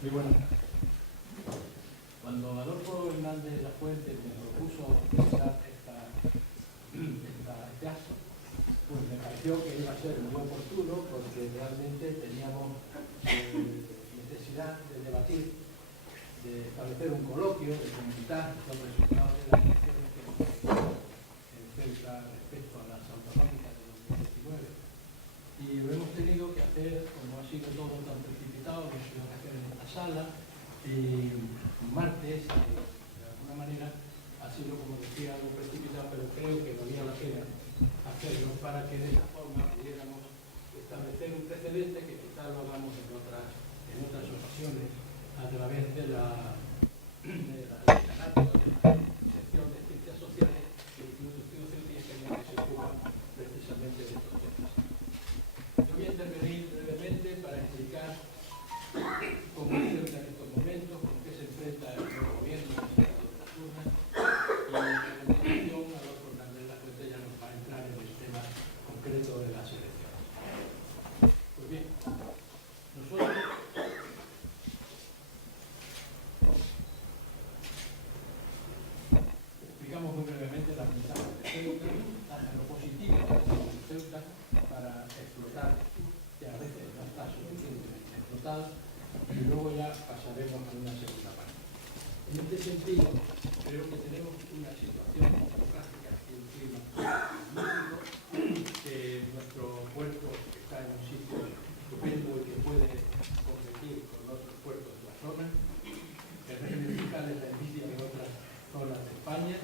Muy buenas tardes. Cuando Adolfo Hernández Lafuente me propuso realizar este acto, pues me pareció que iba a ser muy oportuno porque realmente teníamos necesidad de debatir, de establecer un coloquio, de comentar los resultados de las elecciones que hemos tenido en Ceuta respecto a las autonómicas de 2019. Y lo hemos tenido que hacer, como ha sido todo tan precipitado, lo hemos tenido que hacer en esta sala, y martes, de alguna manera, ha sido, como decía, algo precipitado, pero creo que valía la pena hacerlo para que de esa forma pudiéramos establecer un precedente que quizás lo hagamos en otras ocasiones a través de la sección de Ciencias Sociales del Instituto Científico que se ocupa precisamente de estos temas. Yo voy a intervenir brevemente para explicar cómo es Ceuta en estos momentos, con qué se enfrenta el nuevo gobierno en esta legislatura, y a continuación Adolfo Hernández Lafuente ya nos va a entrar en el tema concreto de las elecciones. Pues bien, nosotros explicamos muy brevemente las ventajas de Ceuta, lo positivo de Ceuta para explotar, que a veces no está suficientemente explotado, y luego ya pasaremos a una segunda parte. En este sentido, creo que tenemos una situación geográfica y un clima magnífico, que nuestro puerto está en un sitio estupendo y que puede competir con otros puertos de la zona. El régimen fiscal es la envidia de otras zonas de España,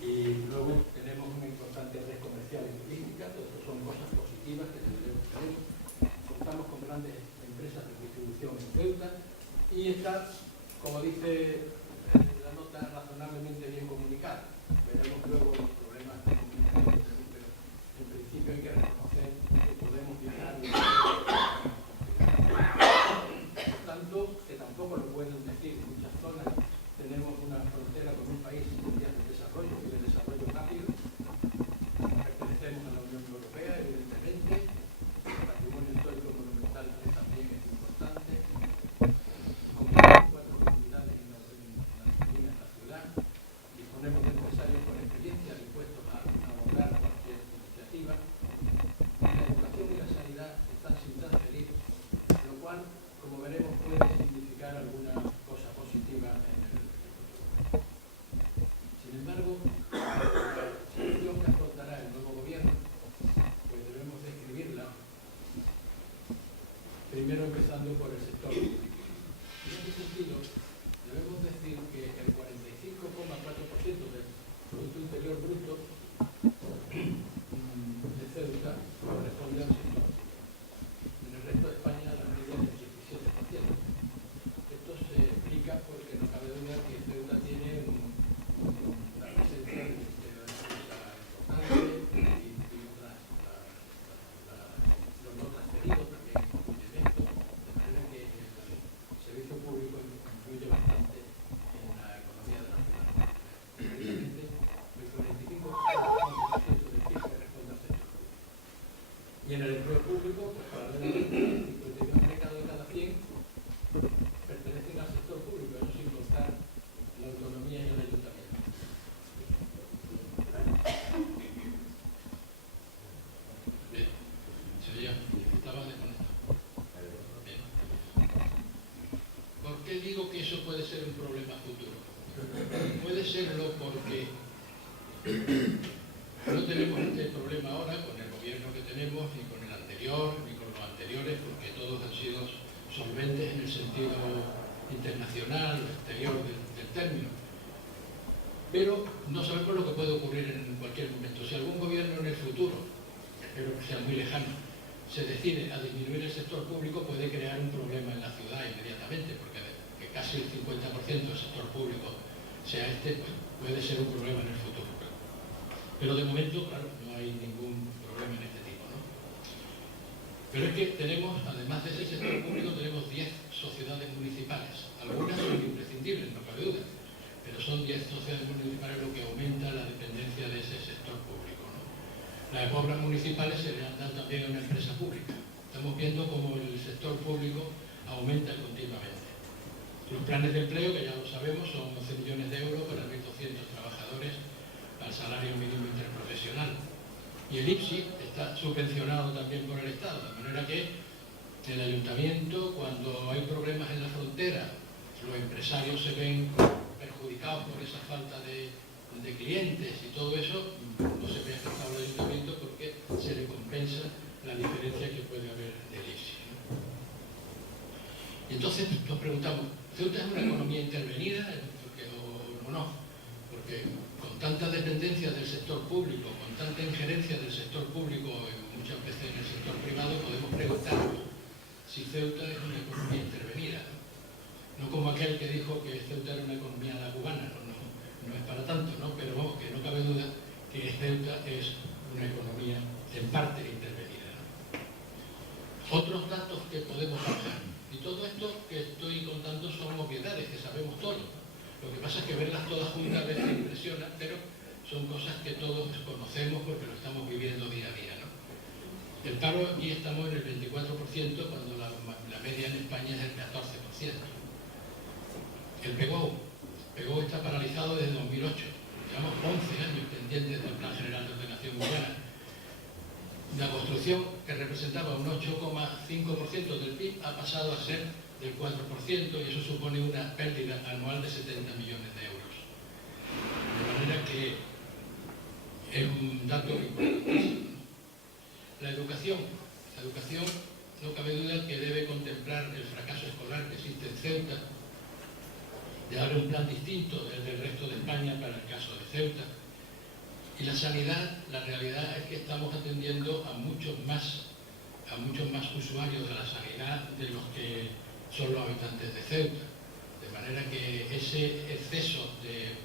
y luego tenemos una importante red comercial y turística. Todo esto son cosas positivas que debemos tener. Contamos con grandes empresas de distribución en Ceuta y está, como dice la nota, razonablemente bien comunicada. Veremos luego los problemas de comunicación, pero en principio hay que reconocer que podemos viajar y por tanto, que tampoco lo pueden decir en muchas zonas. Tenemos una frontera con un país en vías de desarrollo y de desarrollo rápido. Pertenecemos a la Unión Europea, evidentemente. El patrimonio histórico monumental también es importante. Componemos 4 comunidades en la ciudad. Disponemos de empresarios con experiencia dispuestos a abordar cualquier iniciativa. La educación y la sanidad están sin transferir, lo cual, como veremos, puede significar alguna cosa positiva en el futuro. Sin embargo, la situación que afrontará el nuevo gobierno, pues debemos describirla, primero empezando por el sector público. En ese sentido, debemos decir que el 45,4% del Producto Interior Bruto de Ceuta corresponde al sector público. En el resto de España la media es del 17%. Esto se explica porque no cabe duda que Ceuta tiene una presencia del sistema de defensa importante y los no transferidos también incluyen esto, de manera que el servicio público influye bastante en la economía de la ciudad. Precisamente el 45% del PIB corresponde al sector público. Y en el empleo público, pues paralelamente, el 52 de cada 100 pertenecen al sector público, eso sin contar la autonomía y el ayuntamiento. Bien, se oía, estaba desconectado. Bien. ¿Por qué digo que eso puede ser un problema futuro? Puede serlo porque no tenemos este problema ahora con el gobierno que tenemos, ni con el anterior, ni con los anteriores, porque todos han sido solventes en el sentido internacional, exterior del término. Pero no sabemos lo que puede ocurrir en cualquier momento. Si algún gobierno en el futuro, espero que sea muy lejano, se decide a disminuir el sector público, puede crear un problema en la ciudad inmediatamente, porque que casi el 50% del sector público sea este, pues puede ser un problema en el futuro. Pero de momento, claro, no hay ningún problema en este tipo, ¿no? Pero es que tenemos, además de ese sector público, tenemos 10 sociedades municipales. Algunas son imprescindibles, no cabe duda, pero son 10 sociedades municipales lo que aumenta la dependencia de ese sector público, ¿no? Las obras municipales se le dan también a una empresa pública. Estamos viendo cómo el sector público aumenta continuamente. Los planes de empleo, que ya lo sabemos, son 11 millones de euros para 1.200 trabajadores al salario mínimo interprofesional. Y el IPSI está subvencionado también por el Estado, de manera que el ayuntamiento, cuando hay problemas en la frontera, los empresarios se ven perjudicados por esa falta de clientes y todo eso, no se ve afectado al ayuntamiento porque se le compensa la diferencia que puede haber del IPSI, ¿no? Y entonces nos preguntamos, ¿Ceuta es una economía intervenida o no? Porque con tanta dependencia del sector público, con tanta injerencia del sector público muchas veces en el sector privado, podemos preguntarnos si Ceuta es una economía intervenida, ¿no? No como aquel que dijo que Ceuta era una economía a la cubana, no es para tanto, ¿no? Pero vamos, que no cabe duda que Ceuta es una economía en parte intervenida, ¿no? Otros datos que podemos bajar, y todo esto que estoy contando son obviedades que sabemos todos. Lo que pasa es que verlas todas juntas a veces impresiona, pero son cosas que todos conocemos porque lo estamos viviendo día a día, ¿no? El paro aquí estamos en el 24%, cuando la media en España es el 14%. El PEGO está paralizado desde 2008. Llevamos 11 años pendientes del Plan General de Ordenación Urbana. La construcción, que representaba un 8,5% del PIB, ha pasado a ser del 4%, y eso supone una pérdida anual de 70 millones de euros. De manera que es un dato importantísimo. La educación no cabe duda que debe contemplar el fracaso escolar que existe en Ceuta, de dar un plan distinto del resto de España para el caso de Ceuta. Y la sanidad, la realidad es que estamos atendiendo a muchos más usuarios de la sanidad de los que son los habitantes de Ceuta. De manera que ese exceso de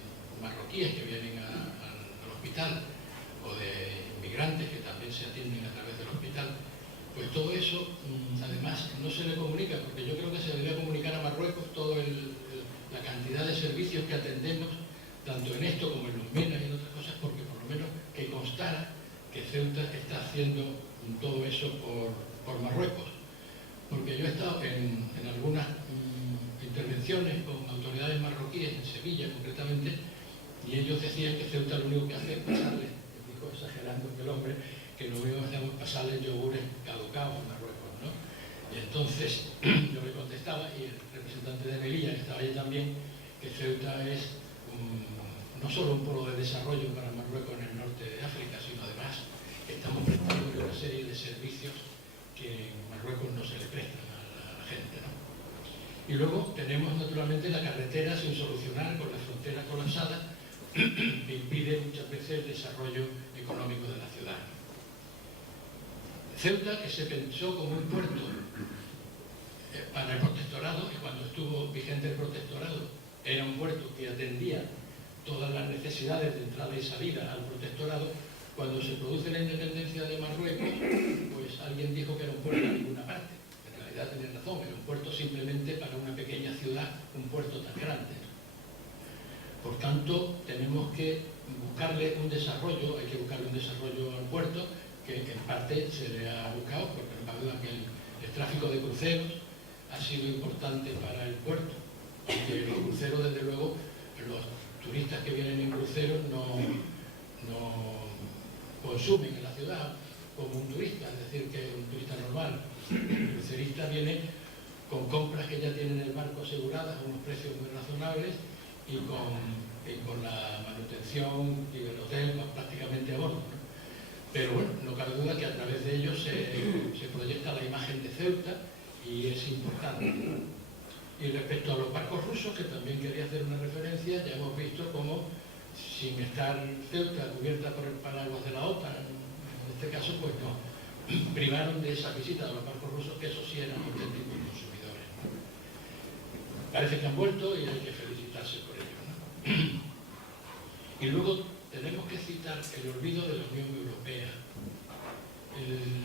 marroquíes que vienen al hospital, o de inmigrantes que también se atienden a través del hospital, pues todo eso, además, no se le comunica, porque yo creo que se debería comunicar a Marruecos toda la cantidad de servicios que atendemos, tanto en esto como en los MENA y en otras cosas, porque por lo menos que constara que Ceuta está haciendo todo eso por Marruecos. Porque yo he estado en algunas intervenciones con autoridades marroquíes, en Sevilla concretamente, y ellos decían que Ceuta lo único que hace es pasarle, dijo exagerando que el hombre, que lo único que hacemos es pasarle yogures caducados a Marruecos, ¿no? Y entonces yo le contestaba, y el representante de Melilla, que estaba allí también, que Ceuta es no solo un polo de desarrollo para Marruecos en el norte de África, sino además que estamos prestando una serie de servicios que en Marruecos no se le prestan a la gente, ¿no? Y luego tenemos naturalmente la carretera sin solucionar, con la frontera colapsada, que impide muchas veces el desarrollo económico de la ciudad. Ceuta, que se pensó como un puerto para el protectorado, y cuando estuvo vigente el protectorado era un puerto que atendía todas las necesidades de entrada y salida al protectorado. Cuando se produce la independencia de Marruecos, pues alguien dijo que era un puerto a ninguna parte. En realidad tenía razón, era un puerto simplemente para una pequeña ciudad, un puerto tan grande. Por tanto, tenemos que buscarle un desarrollo, hay que buscarle un desarrollo al puerto, que en parte se le ha buscado, porque no cabe duda que el tráfico de cruceros ha sido importante para el puerto. Porque los cruceros, desde luego, los turistas que vienen en cruceros no consumen en la ciudad como un turista, es decir, que un turista normal. El crucerista viene con compras que ya tienen el barco aseguradas a unos precios muy razonables y con la manutención y el hotel prácticamente a bordo, ¿no? Pero bueno, no cabe duda que a través de ellos se proyecta la imagen de Ceuta y es importante. Y respecto a los barcos rusos, que también quería hacer una referencia, ya hemos visto cómo, sin estar Ceuta cubierta por el paraguas de la OTAN, en este caso, pues no, privaron de esa visita a los barcos rusos, que eso sí eran auténticos consumidores, ¿no? Parece que han vuelto y hay que felicitarse por ello, ¿no? Y luego tenemos que citar el olvido de la Unión Europea.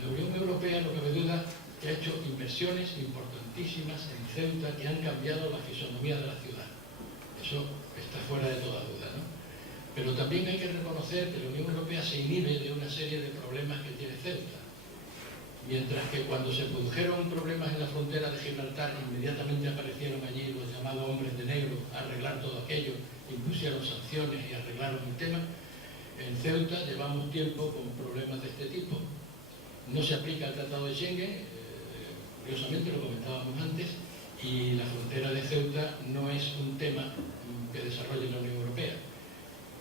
La Unión Europea, no cabe duda, que ha hecho inversiones importantísimas en Ceuta que han cambiado la fisonomía de la ciudad. Eso está fuera de toda duda, ¿no? Pero también hay que reconocer que la Unión Europea se inhibe de una serie de problemas que tiene Ceuta. Mientras que cuando se produjeron problemas en la frontera de Gibraltar, inmediatamente aparecieron allí los llamados hombres de negro a arreglar todo aquello, impusieron sanciones y arreglaron el tema. En Ceuta llevamos tiempo con problemas de este tipo. No se aplica el Tratado de Schengen, curiosamente lo comentábamos antes, y la frontera de Ceuta no es un tema que desarrolle la Unión Europea.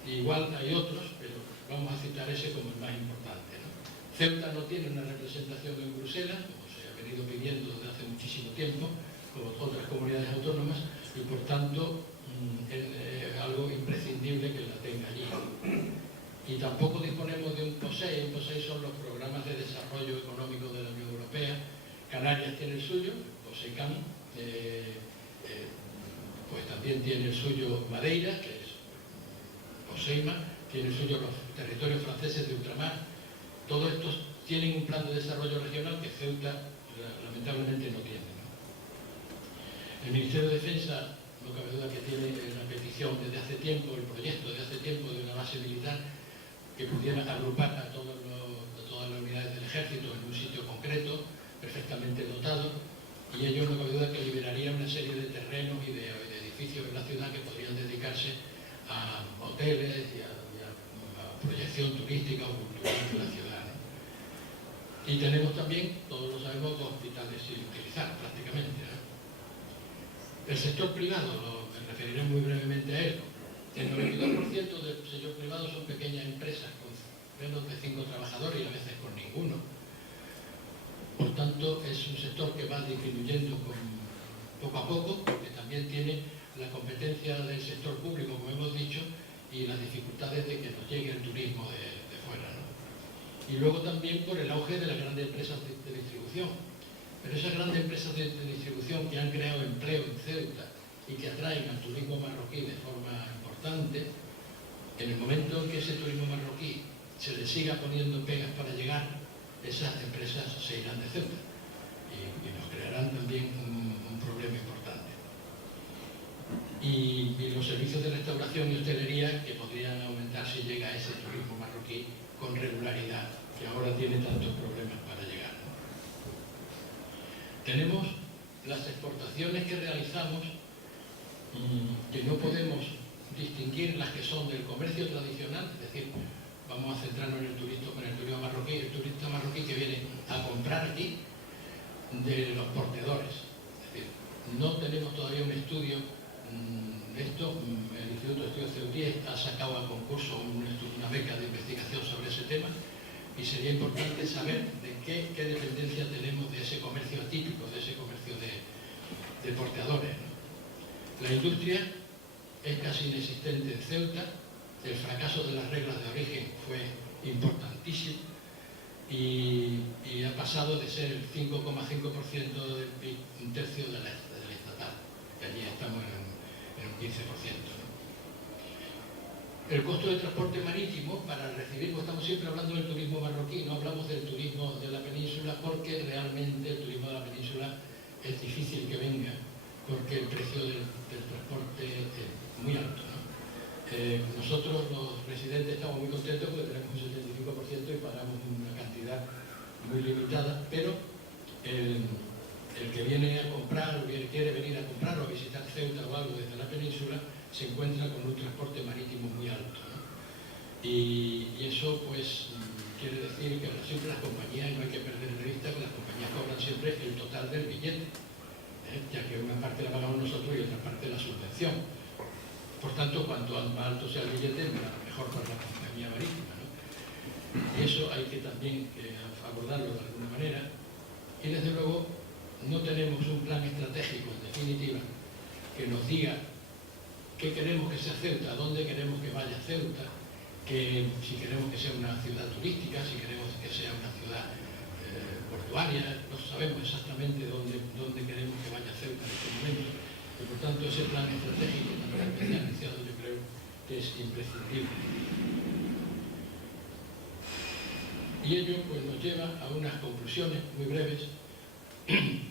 Igual hay otros, pero vamos a citar ese como el más importante, ¿no? Ceuta no tiene una representación en Bruselas, como se ha venido pidiendo desde hace muchísimo tiempo, como otras comunidades autónomas, y por tanto es algo imprescindible que la tenga allí. Y tampoco disponemos de un POSEI. Un POSEI son los programas de desarrollo económico de la Unión Europea. Canarias tiene el suyo, POSEICAN, pues también tiene el suyo Madeira, que es POSEIMA, tiene el suyo los territorios franceses de ultramar. Todos estos tienen un plan de desarrollo regional que Ceuta lamentablemente no tiene, ¿no? El Ministerio de Defensa, no cabe duda que tiene la petición desde hace tiempo, el proyecto desde hace tiempo de una base militar que pudiera agrupar a todas las unidades del ejército en un sitio concreto, perfectamente dotado, y ello no cabe duda que liberaría una serie de terrenos y de edificios en la ciudad que podrían dedicarse a hoteles y a proyección turística o cultural de la ciudad, ¿no? Y tenemos también, todos lo sabemos, dos hospitales sin utilizar prácticamente, ¿no? El sector privado, me referiré muy brevemente a él. El 92% del sector privado son pequeñas empresas con menos de 5 trabajadores y a veces con ninguno. Por tanto, es un sector que va disminuyendo poco a poco, porque también tiene la competencia del sector público, como hemos dicho, y las dificultades de que nos llegue el turismo de fuera, ¿no? Y luego también por el auge de las grandes empresas de distribución. Pero esas grandes empresas de distribución que han creado empleo en Ceuta y que atraen al turismo marroquí de forma importante, en el momento en que ese turismo marroquí se le siga poniendo pegas para llegar, esas empresas se irán de Ceuta y nos crearán también un problema importante. Y los servicios de restauración y hostelería que podrían aumentar si llega ese turismo marroquí con regularidad, que ahora tiene tantos problemas para llegar, ¿no? Tenemos las exportaciones que realizamos, que no podemos distinguir las que son del comercio tradicional, es decir, vamos a centrarnos en el turismo marroquí, el turista marroquí que viene a comprar aquí, de los portadores. Es decir, no tenemos todavía un estudio de esto. El Instituto de Estudios Ceutíes ha sacado a concurso una beca de investigación sobre ese tema y sería importante saber de qué dependencia tenemos de ese comercio atípico, de ese comercio de portadores, ¿no? La industria es casi inexistente en Ceuta. El fracaso de las reglas de origen fue importantísimo y ha pasado de ser el 5,5% del PIB, un tercio de la estatal, que allí estamos en un 15%, ¿no? El costo del transporte marítimo para recibir, pues estamos siempre hablando del turismo marroquí, no hablamos del turismo de la península, porque realmente el turismo de la península es difícil que venga, porque el precio del transporte es muy alto, ¿no? Nosotros los residentes estamos muy contentos porque tenemos un 75% y pagamos una cantidad muy limitada, pero el que viene a comprar o quiere venir a comprar o a visitar Ceuta o algo desde la península se encuentra con un transporte marítimo muy alto, ¿no? Y eso pues quiere decir que siempre las compañías, no hay que perder de vista que las compañías cobran siempre el total del billete, ya que una parte la pagamos nosotros y otra parte la subvención. Por tanto, cuanto más alto sea el billete, mejor para la compañía marítima, ¿no? Y eso hay que también abordarlo de alguna manera. Y desde luego no tenemos un plan estratégico en definitiva que nos diga qué queremos que sea Ceuta, dónde queremos que vaya Ceuta, que si queremos que sea una ciudad turística, si queremos que sea una ciudad portuaria. No sabemos exactamente dónde queremos que vaya Ceuta en este momento. Y por tanto, ese plan estratégico también especializado yo creo que es imprescindible. Y ello pues, nos lleva a unas conclusiones muy breves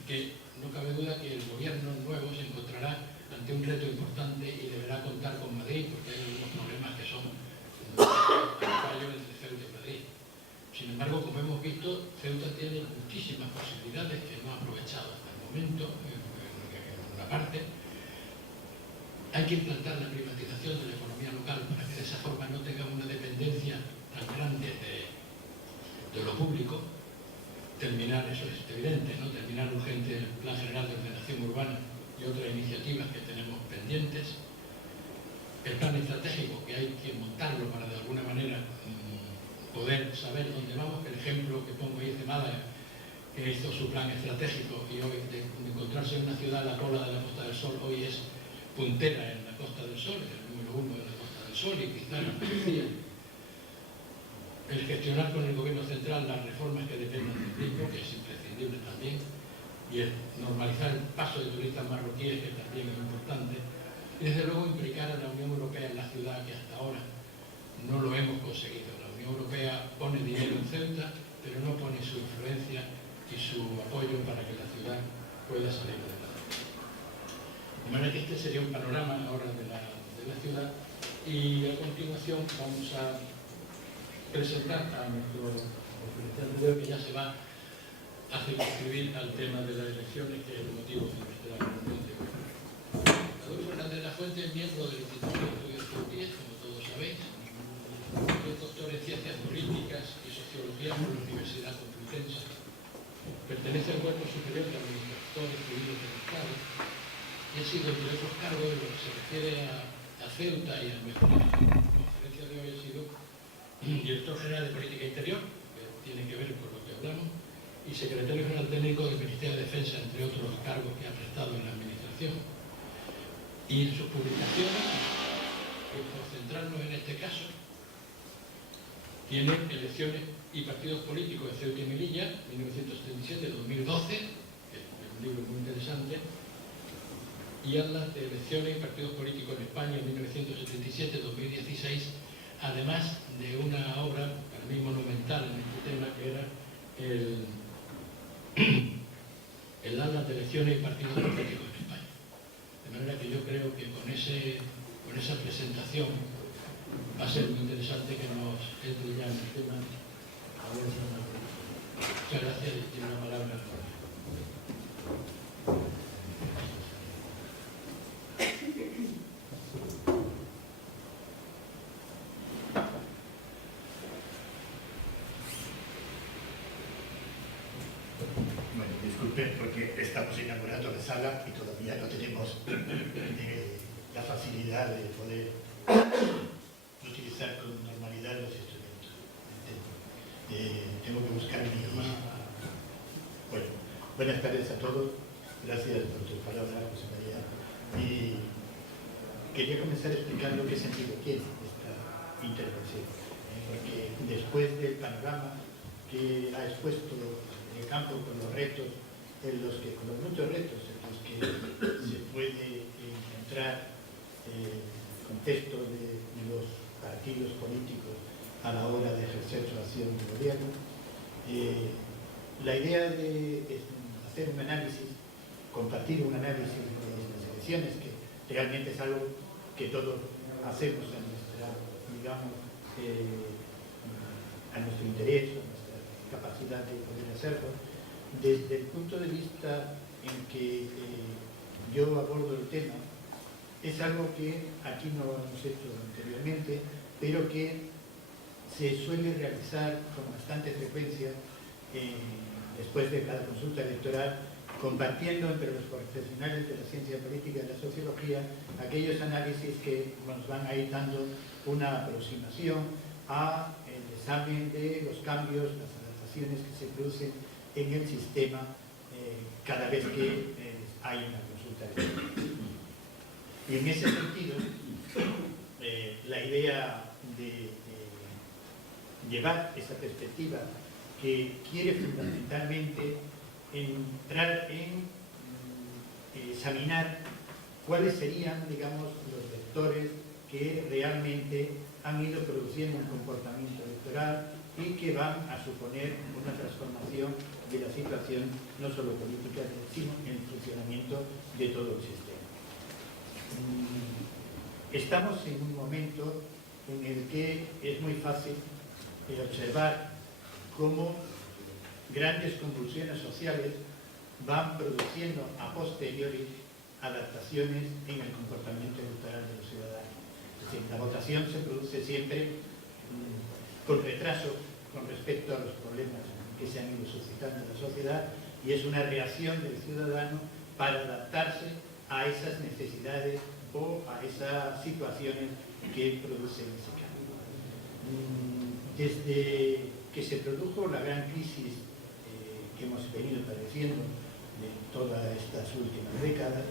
que no cabe duda que el gobierno nuevo se encontrará ante un reto importante y deberá contar con Madrid, porque hay algunos problemas que son fallos entre Ceuta y Madrid. Sin embargo, como hemos hemos visto, Ceuta tiene muchísimas posibilidades que no ha aprovechado hasta el momento, en una parte. Hay que implantar la privatización de la economía local para que de esa forma no tenga una dependencia tan grande de lo público. Terminar, eso es evidente, ¿no? Terminar urgente el Plan General de Ordenación Urbana y otras iniciativas que tenemos pendientes. El plan estratégico, que hay que montarlo para de alguna manera poder saber dónde vamos, que el ejemplo que pongo ahí es de Málaga, que hizo su plan estratégico y hoy de encontrarse en una ciudad a la cola de la Costa del Sol, hoy es puntera en la Costa del Sol, es el número 1 de la Costa del Sol y quizá en Andalucía. El gestionar con el gobierno central las reformas que dependan del mismo, que es imprescindible también, y el normalizar el paso de turistas marroquíes, que también es importante. Y desde luego implicar a la Unión Europea en la ciudad, que hasta ahora no lo hemos conseguido. La Unión Europea pone dinero en Ceuta, pero no pone su influencia y su apoyo para que la ciudad pueda salir adelante. De manera que este sería un panorama ahora de la ciudad, y a continuación vamos a presentar a nuestro representante de hoy, que ya se va a circunscribir al tema de las elecciones, que es el motivo de nuestra reunión de hoy. Adolfo Hernández de la Fuente es miembro del Instituto de Estudios Judíos, como todos sabéis. Es doctor en Ciencias Políticas y Sociología por la Universidad Complutense. Pertenece al Cuerpo Superior de Administradores Civiles del Estado y ha sido en diversos cargos en lo que se refiere a Ceuta y a nuestra conferencia de hoy. Ha sido director general de Política Interior, que tiene que ver con lo que hablamos, y secretario general técnico del Ministerio de Defensa, entre otros cargos que ha prestado en la Administración. Y en sus publicaciones, por centrarnos en este caso, tiene Elecciones y Partidos Políticos de Ceuta y Melilla, 1977-2012, que es un libro muy interesante, y Atlas de Elecciones y Partidos Políticos en España, 1977-2016, además de una obra para mí monumental en este tema, que era el Atlas de Elecciones y Partidos Políticos en España. De manera que yo creo que con esa presentación va a ser muy interesante que nos entre ya en el tema. Muchas gracias y tiene la palabra. Bueno, disculpen porque estamos inaugurando la sala y todavía no tenemos la facilidad de poder utilizar con normalidad los instrumentos. Tengo que buscar mi... Bueno, buenas tardes a todos. Gracias por tus palabras, José María. Y quería comenzar explicando qué sentido tiene esta intervención. Porque después del panorama que ha expuesto el campo con los retos, con los muchos retos en los que se puede encontrar el contexto de los partidos políticos a la hora de ejercer su acción de gobierno, la idea de hacer un análisis, compartir un análisis de las elecciones, que realmente es algo que todos hacemos a nuestra, digamos, a nuestro interés, a nuestra capacidad de poder hacerlo, desde el punto de vista en que yo abordo el tema, es algo que aquí no lo hemos hecho anteriormente, pero que se suele realizar con bastante frecuencia después de cada consulta electoral, compartiendo entre los profesionales de la ciencia política y de la sociología aquellos análisis que nos van a ir dando una aproximación al examen de los cambios, las adaptaciones que se producen en el sistema cada vez que hay una consulta electoral. Y en ese sentido, la idea de llevar esa perspectiva que quiere fundamentalmente entrar en examinar cuáles serían, digamos, los vectores que realmente han ido produciendo un comportamiento electoral y que van a suponer una transformación de la situación, no solo política, sino en el funcionamiento de todo el sistema. Estamos en un momento en el que es muy fácil observar cómo grandes convulsiones sociales van produciendo a posteriori adaptaciones en el comportamiento electoral de los ciudadanos. Es decir, la votación se produce siempre con retraso con respecto a los problemas que se han ido suscitando en la sociedad, y es una reacción del ciudadano para adaptarse a esas necesidades o a esas situaciones que producen ese cambio. Desde que se produjo la gran crisis que hemos venido padeciendo en todas estas últimas décadas,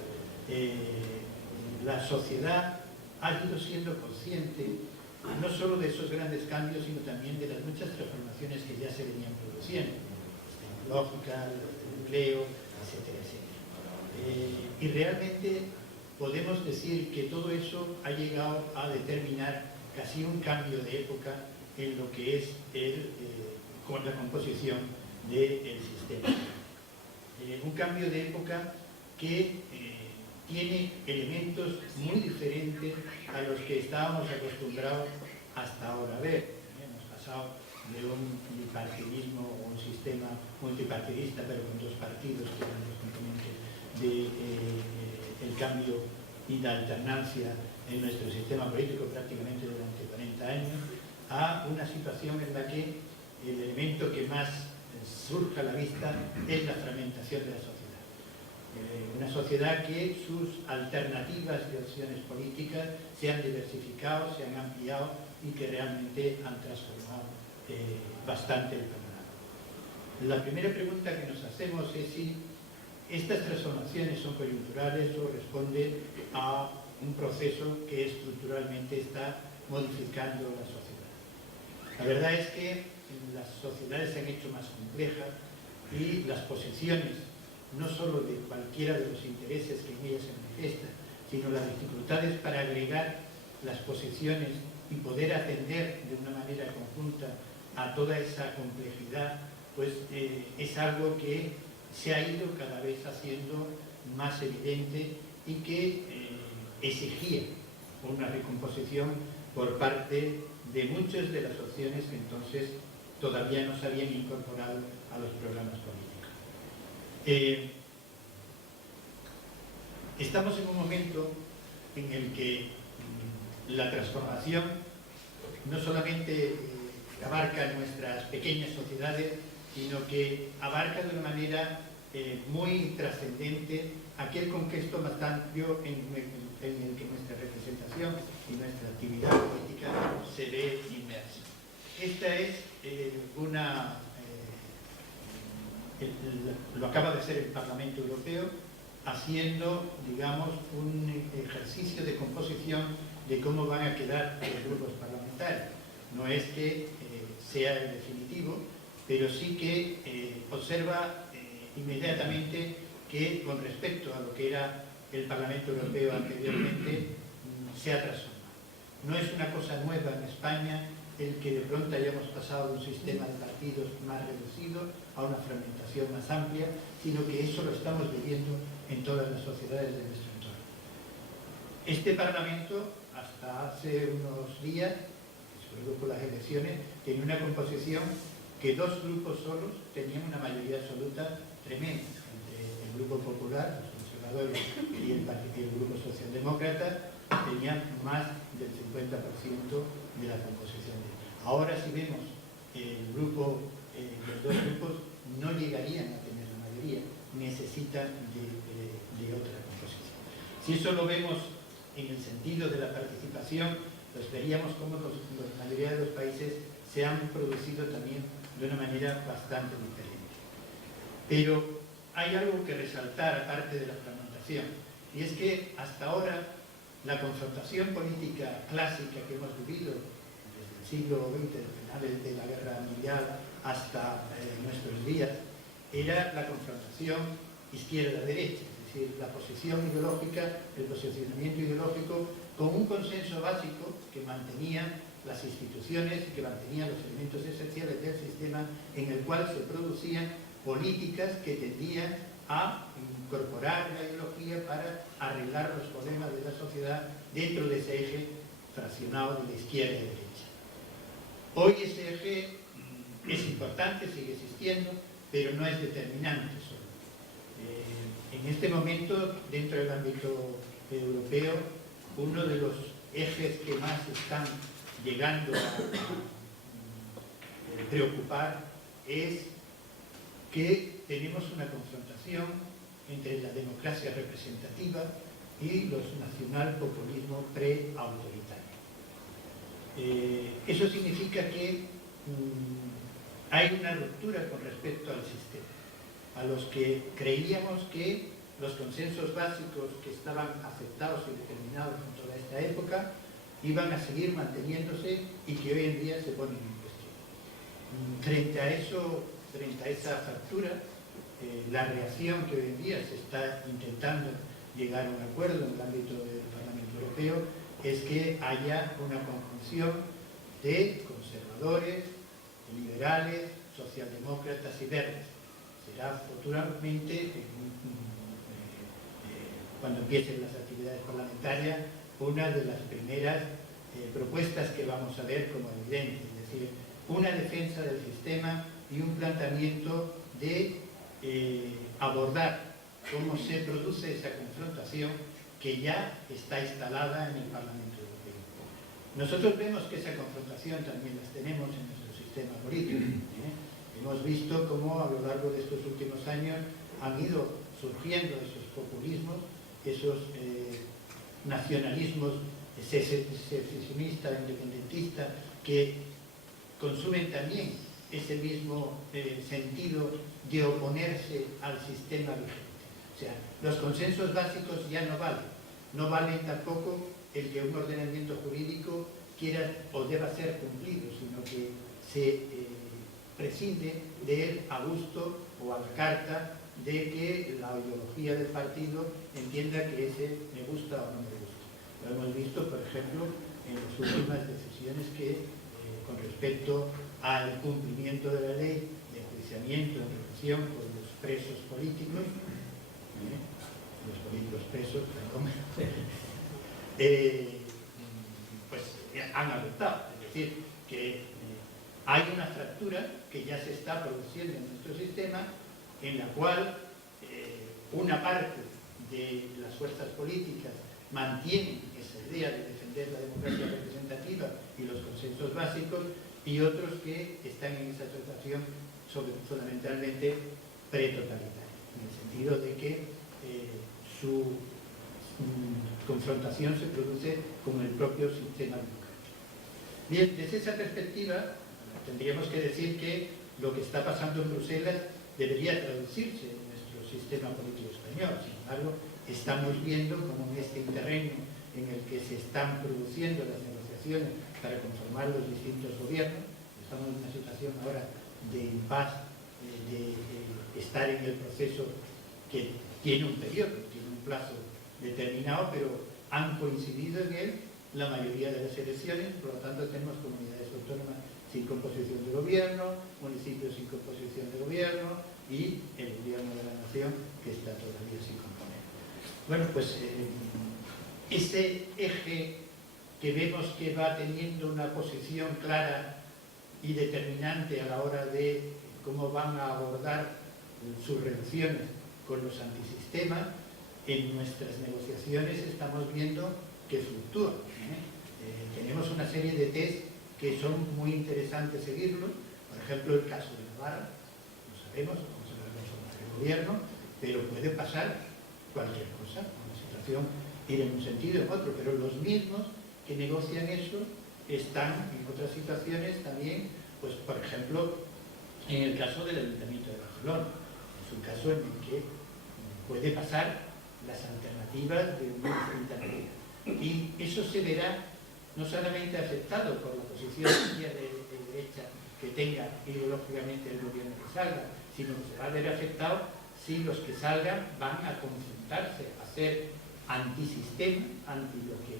la sociedad ha ido siendo consciente no solo de esos grandes cambios, sino también de las muchas transformaciones que ya se venían produciendo, tecnológicas, el empleo, etcétera, etcétera. Y realmente podemos decir que todo eso ha llegado a determinar casi un cambio de época en lo que es con la composición del sistema. Un cambio de época que tiene elementos muy diferentes a los que estábamos acostumbrados hasta ahora a ver. Hemos pasado de un bipartidismo o un sistema multipartidista, pero con dos partidos, que eran los componentes del cambio y la alternancia en nuestro sistema político prácticamente durante 40 años, a una situación en la que el elemento que más surge a la vista es la fragmentación de la sociedad. Una sociedad que sus alternativas de opciones políticas se han diversificado, se han ampliado y que realmente han transformado bastante el panorama. La primera pregunta que nos hacemos es si estas transformaciones son coyunturales o responden a un proceso que estructuralmente está modificando la sociedad. La verdad es que las sociedades se han hecho más complejas y las posiciones, no solo de cualquiera de los intereses que en ellas se manifiestan, sino las dificultades para agregar las posiciones y poder atender de una manera conjunta a toda esa complejidad, pues es algo que se ha ido cada vez haciendo más evidente y que exigía una recomposición por parte de muchas de las opciones que entonces todavía no se habían incorporado a los programas políticos. Estamos en un momento en el que la transformación no solamente abarca nuestras pequeñas sociedades, sino que abarca de una manera muy trascendente aquel contexto más amplio en el que nuestra representación y nuestra actividad política se ve inmersa. Esta es lo acaba de hacer el Parlamento Europeo, haciendo, digamos, un ejercicio de composición de cómo van a quedar los grupos parlamentarios. No es que sea el definitivo, pero sí que observa inmediatamente que con respecto a lo que era el Parlamento Europeo anteriormente, se ha transformado. No es una cosa nueva en España el que de pronto hayamos pasado de un sistema de partidos más reducido a una fragmentación más amplia, sino que eso lo estamos viviendo en todas las sociedades de nuestro entorno. Este Parlamento, hasta hace unos días, sobre todo por las elecciones, tenía una composición que dos grupos solos tenían una mayoría absoluta tremenda, entre el Grupo Popular, los conservadores, y el Grupo Socialdemócrata, tenían más del 50% de la composición. Ahora, si vemos los dos grupos no llegarían a tener la mayoría, necesitan de otra composición. Si eso lo vemos en el sentido de la participación, pues veríamos cómo la mayoría de los países se han producido también de una manera bastante diferente. Pero hay algo que resaltar aparte de la fragmentación, y es que hasta ahora la confrontación política clásica que hemos vivido desde el siglo XX, desde finales de la Guerra Mundial hasta nuestros días, era la confrontación izquierda-derecha, es decir, la posición ideológica, el posicionamiento ideológico con un consenso básico que mantenía las instituciones y que mantenía los elementos esenciales del sistema, en el cual se producían políticas que tendían a incorporar la ideología para arreglar los problemas de la sociedad dentro de ese eje fraccionado de la izquierda y derecha. Hoy ese eje es importante, sigue existiendo, pero no es determinante solo. En este momento, dentro del ámbito europeo, uno de los ejes que más están llegando a preocupar es que tenemos una confrontación entre la democracia representativa y los nacionalpopulismos preautoritarios. Eso significa que hay una ruptura con respecto al sistema. A los que creíamos que los consensos básicos que estaban aceptados y determinados en toda esta época iban a seguir manteniéndose y que hoy en día se ponen en cuestión. Frente a esa fractura, la reacción que hoy en día se está intentando llegar a un acuerdo en el ámbito del Parlamento Europeo es que haya una conjunción de conservadores, liberales, socialdemócratas y verdes. Será futuramente, cuando empiecen las actividades parlamentarias, una de las primeras propuestas que vamos a ver como evidente, es decir, una defensa del sistema y un planteamiento de abordar cómo se produce esa confrontación que ya está instalada en el Parlamento Europeo. Nosotros vemos que esa confrontación también las tenemos en nuestro sistema político. Hemos visto cómo a lo largo de estos últimos años han ido surgiendo esos populismos, esos nacionalismos secesionistas, independentistas, que consumen también ese mismo sentido de oponerse al sistema vigente. O sea, los consensos básicos ya no valen. No valen tampoco el que un ordenamiento jurídico quiera o deba ser cumplido, sino que se prescinde de él a gusto o a la carta de que la ideología del partido entienda que ese me gusta o no me gusta. Lo hemos visto, por ejemplo, en las últimas decisiones que, con respecto al cumplimiento de la ley de enjuiciamiento en relación con los presos políticos, los políticos presos, pues han adoptado. Es decir, que hay una fractura que ya se está produciendo en nuestro sistema, en la cual una parte de las fuerzas políticas mantienen esa idea de defender la democracia representativa y los consensos básicos, y otros que están en esa situación fundamentalmente pretotalitaria, en el sentido de que su confrontación se produce con el propio sistema democrático. Bien, desde esa perspectiva tendríamos que decir que lo que está pasando en Bruselas debería traducirse en nuestro sistema político español. Sin embargo, estamos viendo como en este terreno en el que se están produciendo las negociaciones para conformar los distintos gobiernos, estamos en una situación ahora de impasse, de estar en el proceso que tiene un periodo, tiene un plazo determinado, pero han coincidido en él la mayoría de las elecciones, por lo tanto tenemos comunidades autónomas sin composición de gobierno, municipios sin composición de gobierno y el gobierno de la nación que está todavía sin componer. Bueno, pues ese eje que vemos que va teniendo una posición clara y determinante a la hora de cómo van a abordar sus relaciones con los antisistemas, en nuestras negociaciones estamos viendo que fluctúan. Tenemos una serie de test que son muy interesantes seguirlos, por ejemplo el caso de Navarra, lo sabemos, vamos a ver cómo el gobierno, pero puede pasar cualquier cosa, una situación ir en un sentido o en otro, pero los mismos que negocian eso están en otras situaciones también, pues por ejemplo en el caso del Ayuntamiento de Barcelona, es un caso en el que puede pasar las alternativas de una distinta manera. Y eso se verá no solamente afectado por la posición de derecha que tenga ideológicamente el gobierno que salga, sino que se va a ver afectado si los que salgan van a confrontarse, a ser antisistema, anti lo que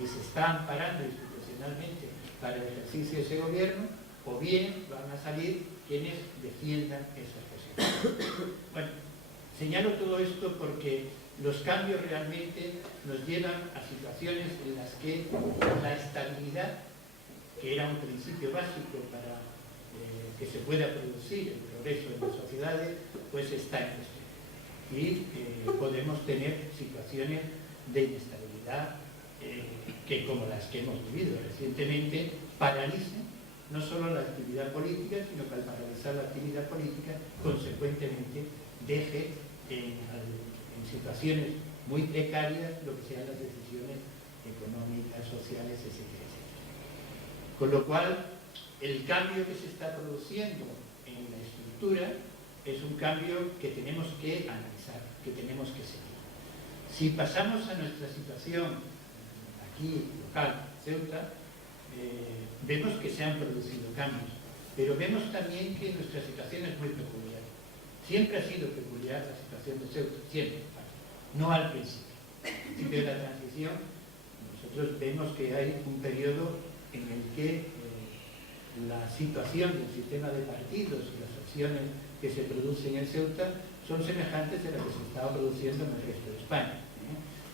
les está amparando institucionalmente para el ejercicio de ese gobierno, o bien van a salir quienes defiendan esas posiciones. Bueno, señalo todo esto porque los cambios realmente nos llevan a situaciones en las que la estabilidad, que era un principio básico para que se pueda producir el progreso en las sociedades, pues está en cuestión. Y podemos tener situaciones de inestabilidad que, como las que hemos vivido recientemente, paralicen no solo la actividad política, sino que al paralizar la actividad política, consecuentemente deje en situaciones muy precarias lo que sean las decisiones económicas, sociales, etcétera, etcétera. Con lo cual, el cambio que se está produciendo en la estructura es un cambio que tenemos que analizar, que tenemos que seguir. Si pasamos a nuestra situación aquí local, Ceuta, vemos que se han producido cambios, pero vemos también que nuestra situación es muy peculiar. Siempre ha sido peculiar la situación de Ceuta, siempre, no al principio. Al principio de la transición, nosotros vemos que hay un periodo en el que la situación del sistema de partidos y las opciones que se producen en Ceuta son semejantes a las que se estaba produciendo en el resto de España.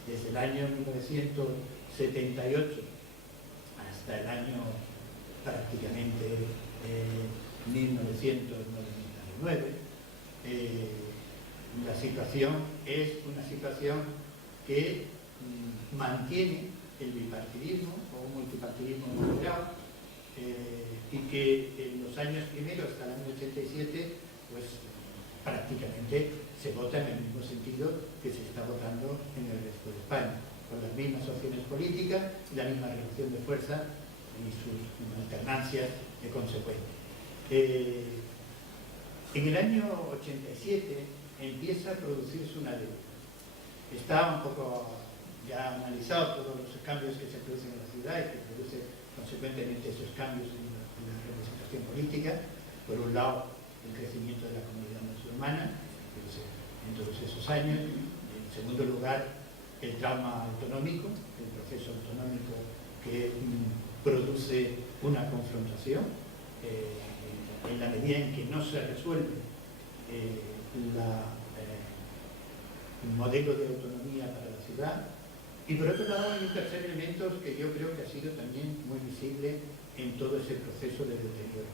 Desde el año 1978 hasta el año prácticamente 1999, la situación es una situación que mantiene el bipartidismo o un multipartidismo moderado, y que en los años primeros, hasta el año 87, pues prácticamente se vota en el mismo sentido que se está votando en el resto de España, con las mismas opciones políticas y la misma relación de fuerza y sus alternancias consecuentes. En el año 87 empieza a producirse una deuda. Está un poco ya analizado todos los cambios que se producen en la ciudad y que producen consecuentemente esos cambios en la representación política. Por un lado, el crecimiento de la comunidad musulmana en todos esos años. En segundo lugar, el trauma autonómico, el proceso autonómico que produce una confrontación en la medida en que no se resuelve el modelo de autonomía para la ciudad. Y por otro lado, hay un tercer elemento que yo creo que ha sido también muy visible en todo ese proceso de deterioro,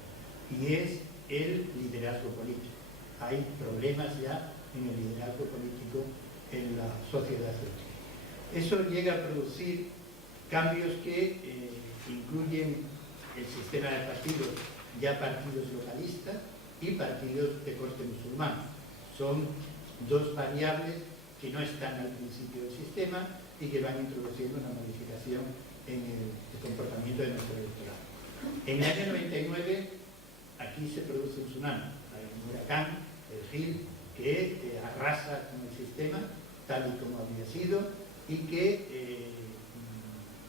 y es el liderazgo político. Hay problemas ya en el liderazgo político en la sociedad ceutina. Eso llega a producir cambios que incluyen el sistema de partidos, ya partidos localistas y partidos de corte musulmán. Son dos variables que no están al principio del sistema y que van introduciendo una modificación en el comportamiento de nuestro electorado. En el año 99, aquí se produce un tsunami, hay un huracán, el Gil, que arrasa con el sistema tal y como había sido y que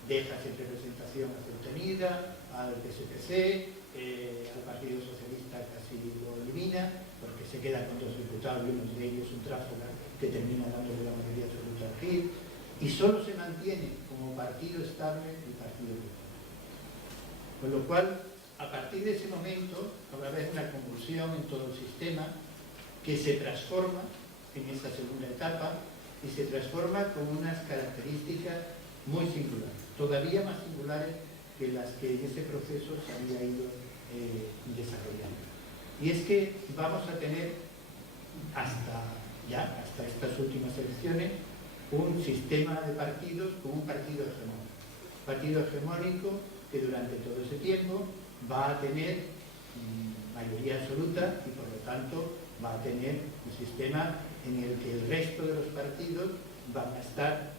deja sin representación a Ceuta Unida, al PSPC, al Partido Socialista casi lo elimina, porque se queda con 2 diputados y uno de ellos un tránsfuga que termina dándole la mayoría absoluta al Gil, y solo se mantiene como partido estable el Partido Popular. Con lo cual, a partir de ese momento, va a haber una convulsión en todo el sistema que se transforma en esta segunda etapa y se transforma con unas características muy singulares, todavía más singulares que las que en ese proceso se había ido desarrollando. Y es que vamos a tener hasta estas últimas elecciones un sistema de partidos con un partido hegemónico. Un partido hegemónico que durante todo ese tiempo va a tener mayoría absoluta y por lo tanto va a tener un sistema en el que el resto de los partidos van a estar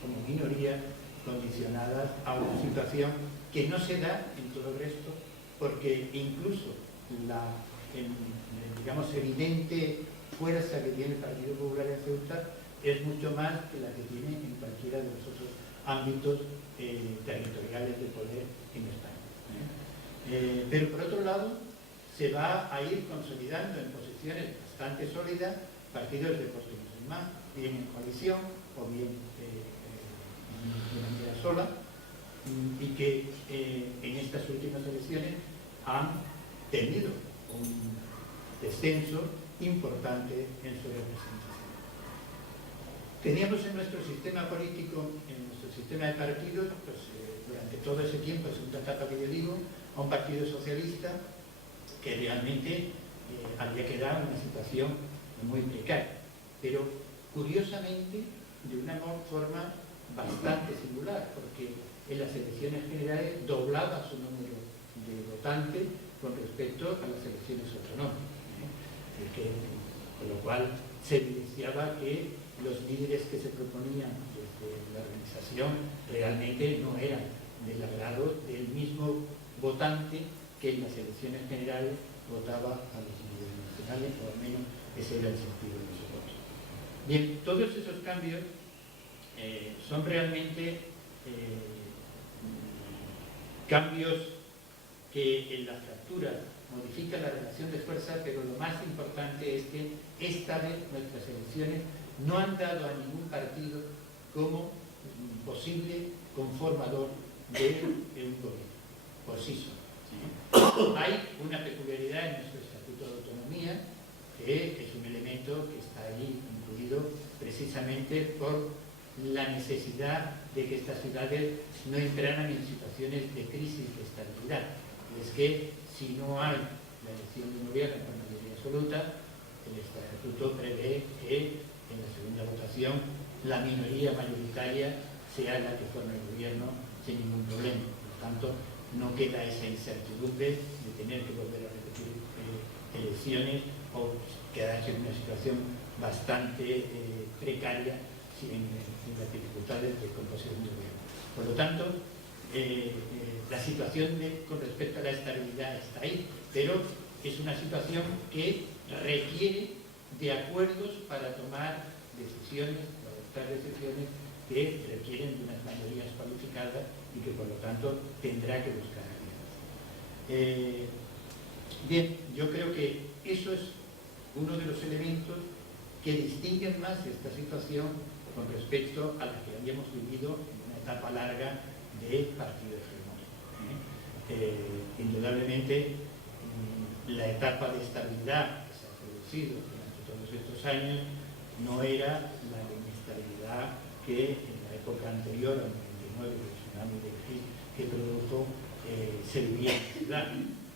como minoría condicionadas a una situación que no se da en todo el resto, porque incluso la digamos evidente fuerza que tiene el Partido Popular en Ceuta es mucho más que la que tiene en cualquiera de los otros ámbitos territoriales de poder en España. Pero por otro lado, se va a ir consolidando en posiciones bastante sólidas partidos de corte musulmán, bien en coalición o bien de manera sola, y que en estas últimas elecciones han tenido un descenso importante en su representación. Teníamos en nuestro sistema político, en nuestro sistema de partidos, pues, durante todo ese tiempo, segunda etapa que yo digo, a un partido socialista que realmente había quedado en una situación muy precaria. Pero, curiosamente, de una forma bastante singular, porque en las elecciones generales doblaba su número de votantes con respecto a las elecciones autonómicas, con lo cual se evidenciaba que los líderes que se proponían desde la organización realmente no eran del agrado del mismo votante que en las elecciones generales votaba a los líderes nacionales, o al menos ese era el sentido de su voto. Bien, todos esos cambios son realmente cambios que en la fractura modifican la relación de fuerza, pero lo más importante es que esta vez nuestras elecciones no han dado a ningún partido como posible conformador de un gobierno, por sí solo. Hay una peculiaridad en nuestro Estatuto de Autonomía, que es un elemento que está ahí incluido precisamente por la necesidad de que estas ciudades no entraran en situaciones de crisis de estabilidad. Es que si no hay la elección de un gobierno con mayoría absoluta, el Estatuto prevé que en la segunda votación la minoría mayoritaria sea la que forme el gobierno sin ningún problema. Por lo tanto, no queda esa incertidumbre de tener que volver a repetir elecciones o quedarse en una situación bastante precaria sin las dificultades de composición de gobierno. Por lo tanto, la situación con respecto a la estabilidad está ahí, pero es una situación que requiere de acuerdos para tomar decisiones, para adoptar decisiones que requieren de unas mayorías cualificadas y que por lo tanto tendrá que buscar alianzas. Bien, yo creo que eso es uno de los elementos que distinguen más esta situación con respecto a la que habíamos vivido en una etapa larga de partido hegemónico. Indudablemente, la etapa de estabilidad que se ha producido durante todos estos años no era la inestabilidad que en la época anterior al 99, el tsunami de crisis que produjo, se vivía en la ciudad,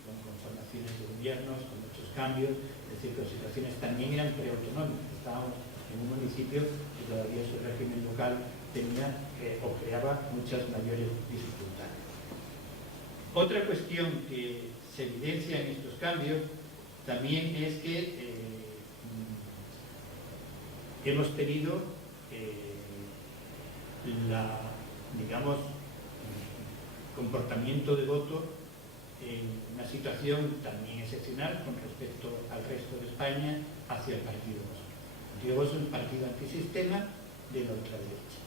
con conformaciones de gobiernos, con muchos cambios, es decir, que las situaciones también eran preautonómicas. Estábamos en un municipio que todavía su régimen local tenía o creaba muchas mayores dificultades. Otra cuestión que se evidencia en estos cambios también es que hemos tenido comportamiento de voto en una situación también excepcional con respecto al resto de España hacia el partido Vox. El partido Vox es un partido antisistema de la ultraderecha.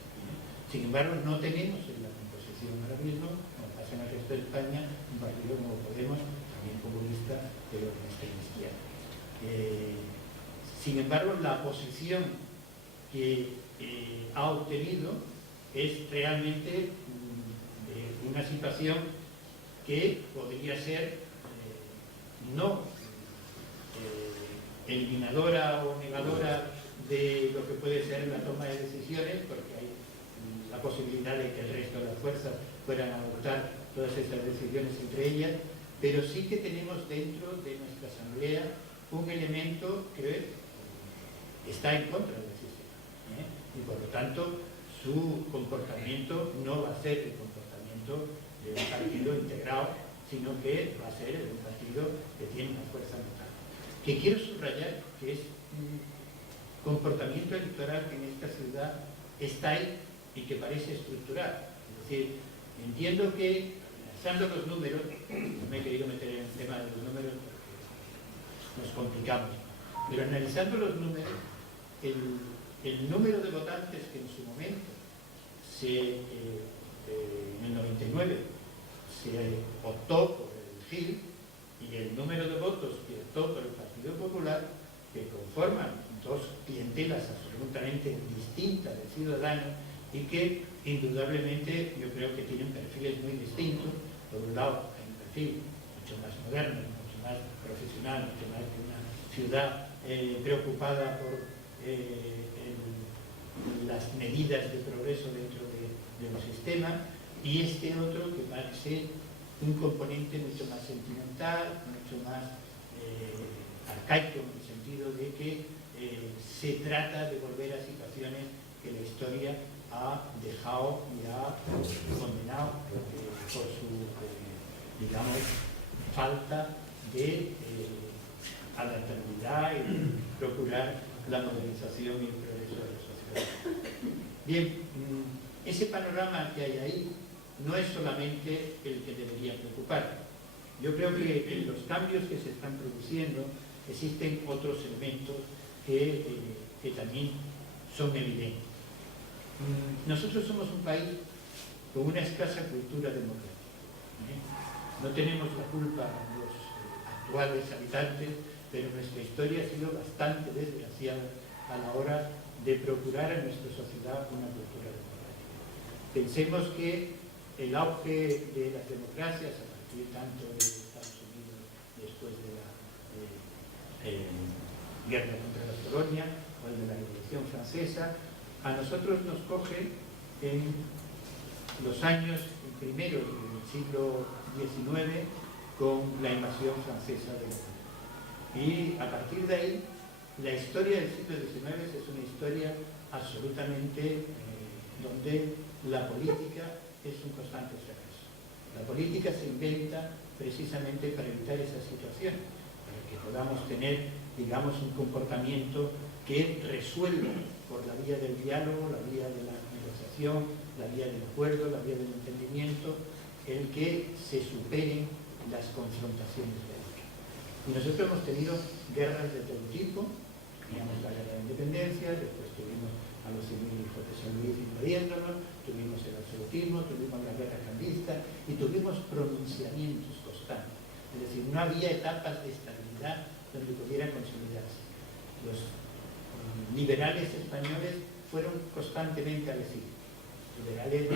Sin embargo, no tenemos en la composición ahora mismo, como pasa en el resto de España, un partido como Podemos, también comunista, pero en extrema izquierda. Sin embargo, la posición que ha obtenido es realmente una situación que podría ser no eliminadora o negadora de lo que puede ser la toma de decisiones, porque hay la posibilidad de que el resto de las fuerzas puedan adoptar todas esas decisiones entre ellas, pero sí que tenemos dentro de nuestra asamblea un elemento que está en contra del sistema, y por lo tanto su comportamiento no va a ser el comportamiento de un partido integrado, sino que va a ser el de un partido que tiene una fuerza local. Que quiero subrayar que es un comportamiento electoral que en esta ciudad está ahí y que parece estructural. Es decir, entiendo que, analizando los números, no me he querido meter en el tema de los números porque nos complicamos, pero analizando los números, el número de votantes que en su momento, en el 99, se optó por el GIL, y el número de votos que optó por el Partido Popular, que conforman dos clientelas absolutamente distintas de ciudadanos y que indudablemente yo creo que tienen perfiles muy distintos. Por un lado hay un perfil mucho más moderno, mucho más profesional, mucho más que una ciudad preocupada por las medidas de progreso dentro de los sistemas, y este otro que parece un componente mucho más sentimental, mucho más arcaico en el sentido de que se trata de volver a situaciones que la historia ha dejado y ha condenado por su, digamos, falta de adaptabilidad y de procurar la modernización y el progreso de la sociedad. Bien, ese panorama que hay ahí no es solamente el que debería preocupar. Yo creo que en los cambios que se están produciendo existen otros elementos que también son evidentes. Nosotros somos un país con una escasa cultura democrática. No tenemos la culpa los actuales habitantes, pero nuestra historia ha sido bastante desgraciada a la hora de procurar en nuestra sociedad una cultura democrática. Pensemos que el auge de las democracias, a partir tanto de Estados Unidos después de la guerra contra las colonias o el de la Revolución Francesa, a nosotros nos coge en los años primeros del siglo XIX con la invasión francesa de Europa. Y a partir de ahí, la historia del siglo XIX es una historia absolutamente donde la política es un constante fracaso. La política se inventa precisamente para evitar esa situación, para que podamos tener, digamos, un comportamiento que resuelva por la vía del diálogo, la vía de la negociación, la vía del acuerdo, la vía del entendimiento, el que se superen las confrontaciones bélicas. Y nosotros hemos tenido guerras de todo tipo. Teníamos la guerra de independencia, después tuvimos a los civiles de San Luis invadiéndonos, tuvimos el absolutismo, tuvimos la guerra cambista y tuvimos pronunciamientos constantes. Es decir, no había etapas de estabilidad donde pudieran consolidarse. Los liberales españoles fueron constantemente al exilio. Liberales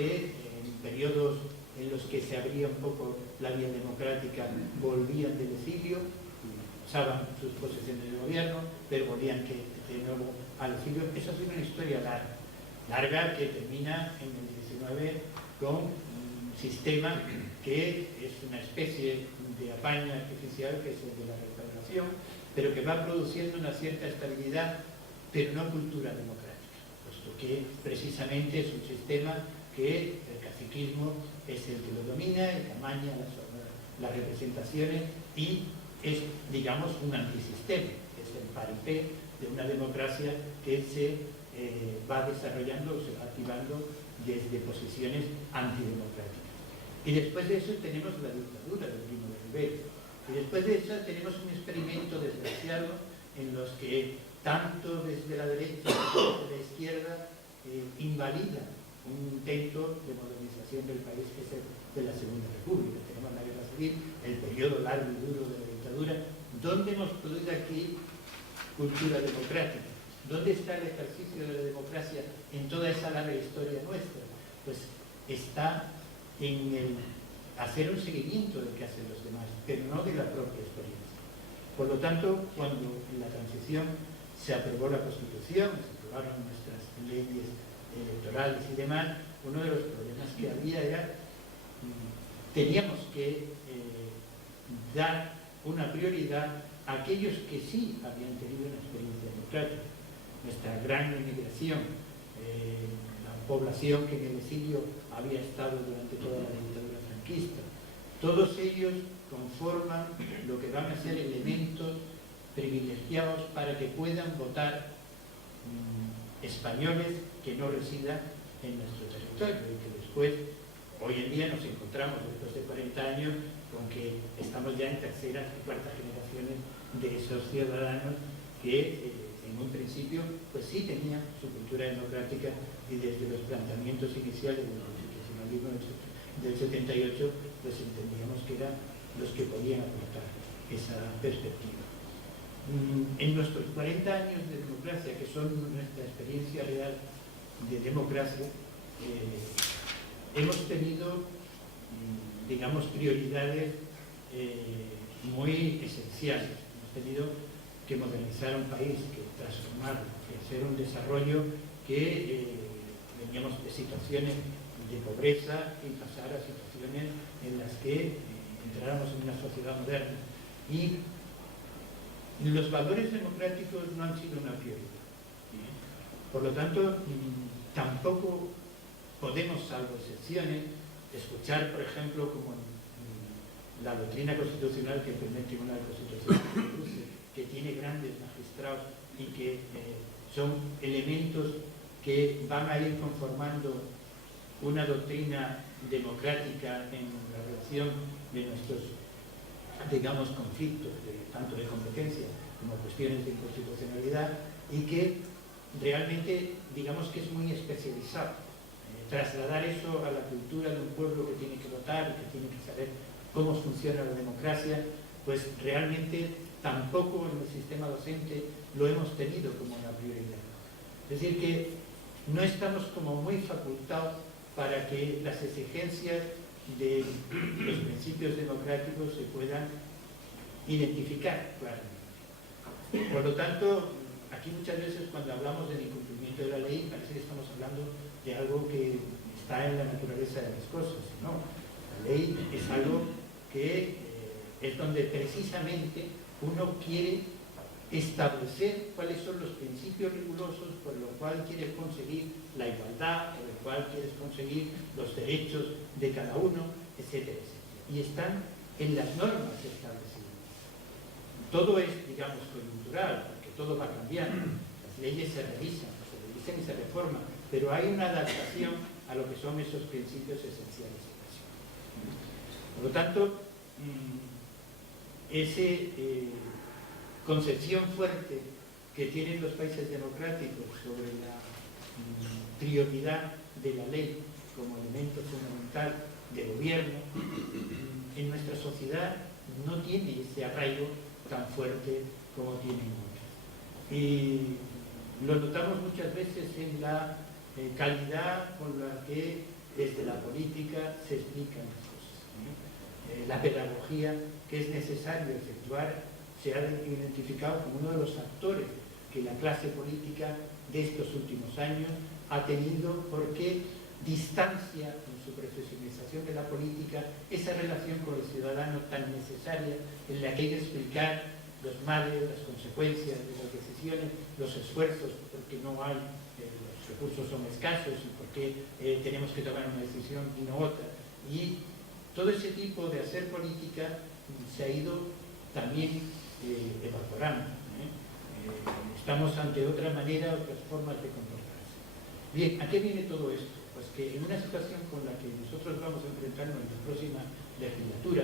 en periodos en los que se abría un poco la vía democrática, volvían del exilio, usaban sus posiciones de gobierno, pero volvían de nuevo al exilio. Esa ha sido una historia larga que termina en el 19 con un sistema que es una especie de apaño artificial, que es el de la restauración, pero que va produciendo una cierta estabilidad, pero no cultura democrática, puesto que precisamente es un sistema que el caciquismo es el que lo domina, el que amaña las representaciones y es, digamos, un antisistema, es el paripé de una democracia que se va desarrollando, se va activando desde posiciones antidemocráticas. Y después de eso tenemos la dictadura de Primo de Rivera. Y después de eso tenemos un experimento desgraciado en los que tanto desde la derecha como desde la izquierda invalida un intento de modernización del país que es el de la Segunda República. Tenemos la guerra civil, el periodo largo y duro de la dictadura. ¿Dónde hemos podido aquí cultura democrática? ¿Dónde está el ejercicio de la democracia en toda esa larga historia nuestra? Pues está en el hacer un seguimiento del que hacen los demás, pero no de la propia experiencia. Por lo tanto, cuando en la transición se aprobó la Constitución, se aprobaron nuestras leyes electorales y demás, uno de los problemas que había era teníamos que dar una prioridad a aquellos que sí habían tenido una experiencia democrática. Nuestra gran inmigración, la población que en el exilio había estado durante toda la dictadura franquista, todos ellos conforman lo que van a ser elementos privilegiados para que puedan votar españoles que no residan en nuestro territorio y que después, hoy en día nos encontramos después de 40 años con que estamos ya en terceras y cuartas generaciones de esos ciudadanos que en un principio pues sí tenían su cultura democrática y desde los planteamientos iniciales del constitucionalismo del 78 pues entendíamos que eran los que podían aportar esa perspectiva. En nuestros 40 años de democracia, que son nuestra experiencia real de democracia, hemos tenido, digamos, prioridades muy esenciales. Hemos tenido que modernizar un país, que transformarlo, que hacer un desarrollo que veníamos de situaciones de pobreza y pasar a situaciones en las que entráramos en una sociedad moderna. Y Los valores democráticos no han sido una prioridad. Por lo tanto, tampoco podemos, salvo excepciones, escuchar, por ejemplo, como la doctrina constitucional que el primer Tribunal Constitucional que tiene grandes magistrados y que son elementos que van a ir conformando una doctrina democrática en la relación de nuestros, digamos, conflictos, tanto de competencia como cuestiones de inconstitucionalidad, y que realmente, digamos que es muy especializado. Trasladar eso a la cultura de un pueblo que tiene que votar, que tiene que saber cómo funciona la democracia, pues realmente tampoco en el sistema docente lo hemos tenido como una prioridad. Es decir, que no estamos como muy facultados para que las exigencias de los principios democráticos se puedan identificar claramente. Por lo tanto, aquí muchas veces cuando hablamos del incumplimiento de la ley parece que estamos hablando de algo que está en la naturaleza de las cosas, ¿no? La ley es algo que es donde precisamente uno quiere establecer cuáles son los principios rigurosos por los cuales quieres conseguir la igualdad, por el cual quieres conseguir los derechos de cada uno, etcétera, etcétera. Y están en las normas establecidas. Todo es, digamos, coyuntural, porque todo va cambiando. Las leyes se revisan y se reforman, pero hay una adaptación a lo que son esos principios esenciales de la nación. Por lo tanto, esa concepción fuerte que tienen los países democráticos sobre la prioridad de la ley como elemento fundamental de gobierno, en nuestra sociedad no tiene ese arraigo tan fuerte como tienen otras. Y lo notamos muchas veces en la calidad con la que desde la política se explican las cosas. La pedagogía que es necesario efectuar se ha identificado como uno de los actores que la clase política de estos últimos años ha tenido, porque distancia en su profesionalización de la política esa relación con el ciudadano tan necesaria, en la que hay que explicar los males, las consecuencias de las decisiones, los esfuerzos, porque no hay, los recursos son escasos y porque tenemos que tomar una decisión y no otra. Y todo ese tipo de hacer política se ha ido también evaporando. Estamos ante otra manera, otras formas de comportarse. Bien, ¿a qué viene todo esto? Pues que en una situación con la que nosotros vamos a enfrentarnos en la próxima legislatura,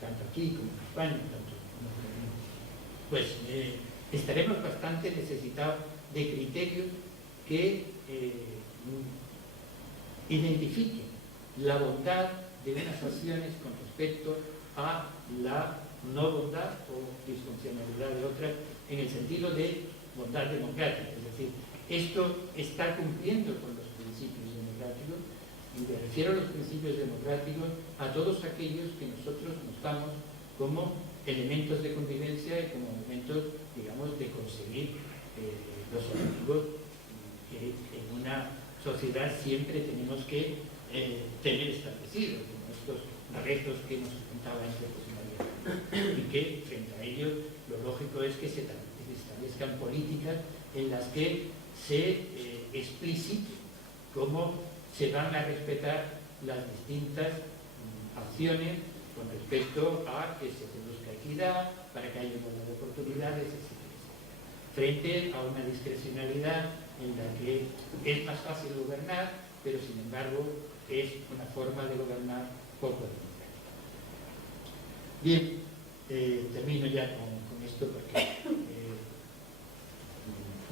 tanto aquí como en España, tanto como en el mundo, pues estaremos bastante necesitados de criterios que identifiquen la bondad de unas acciones con respecto a la no bondad o disfuncionalidad de otras, en el sentido de bondad democrática. Es decir, esto está cumpliendo con los principios democráticos, y me refiero a los principios democráticos a todos aquellos que nosotros mostramos como elementos de convivencia y como elementos, digamos, de conseguir los objetivos que en una sociedad siempre tenemos que tener establecidos, como estos retos que nos comentaba antes José María, y que frente a ellos lo lógico es que se establezcan políticas en las que se explicite cómo se van a respetar las distintas acciones con respecto a que se produzca equidad, para que haya igualdad de oportunidades, etc. Frente a una discrecionalidad en la que es más fácil gobernar, pero sin embargo es una forma de gobernar poco democrática. Bien, termino ya con esto porque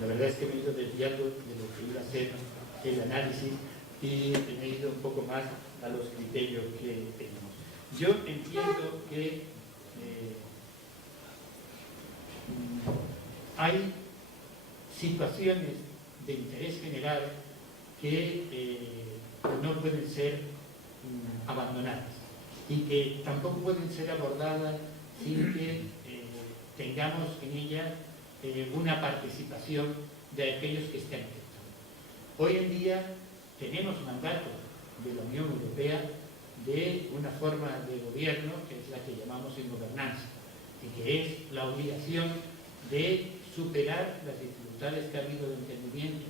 la verdad es que me he ido desviando de lo que iba a ser el análisis y me he ido un poco más a los criterios que tenemos. Yo entiendo que hay situaciones de interés general que no pueden ser abandonadas y que tampoco pueden ser abordadas sin que tengamos en ellas una participación de aquellos que estén afectados. Hoy en día tenemos mandatos de la Unión Europea de una forma de gobierno que es la que llamamos en gobernanza, y que es la obligación de superar las dificultades que ha habido de entendimiento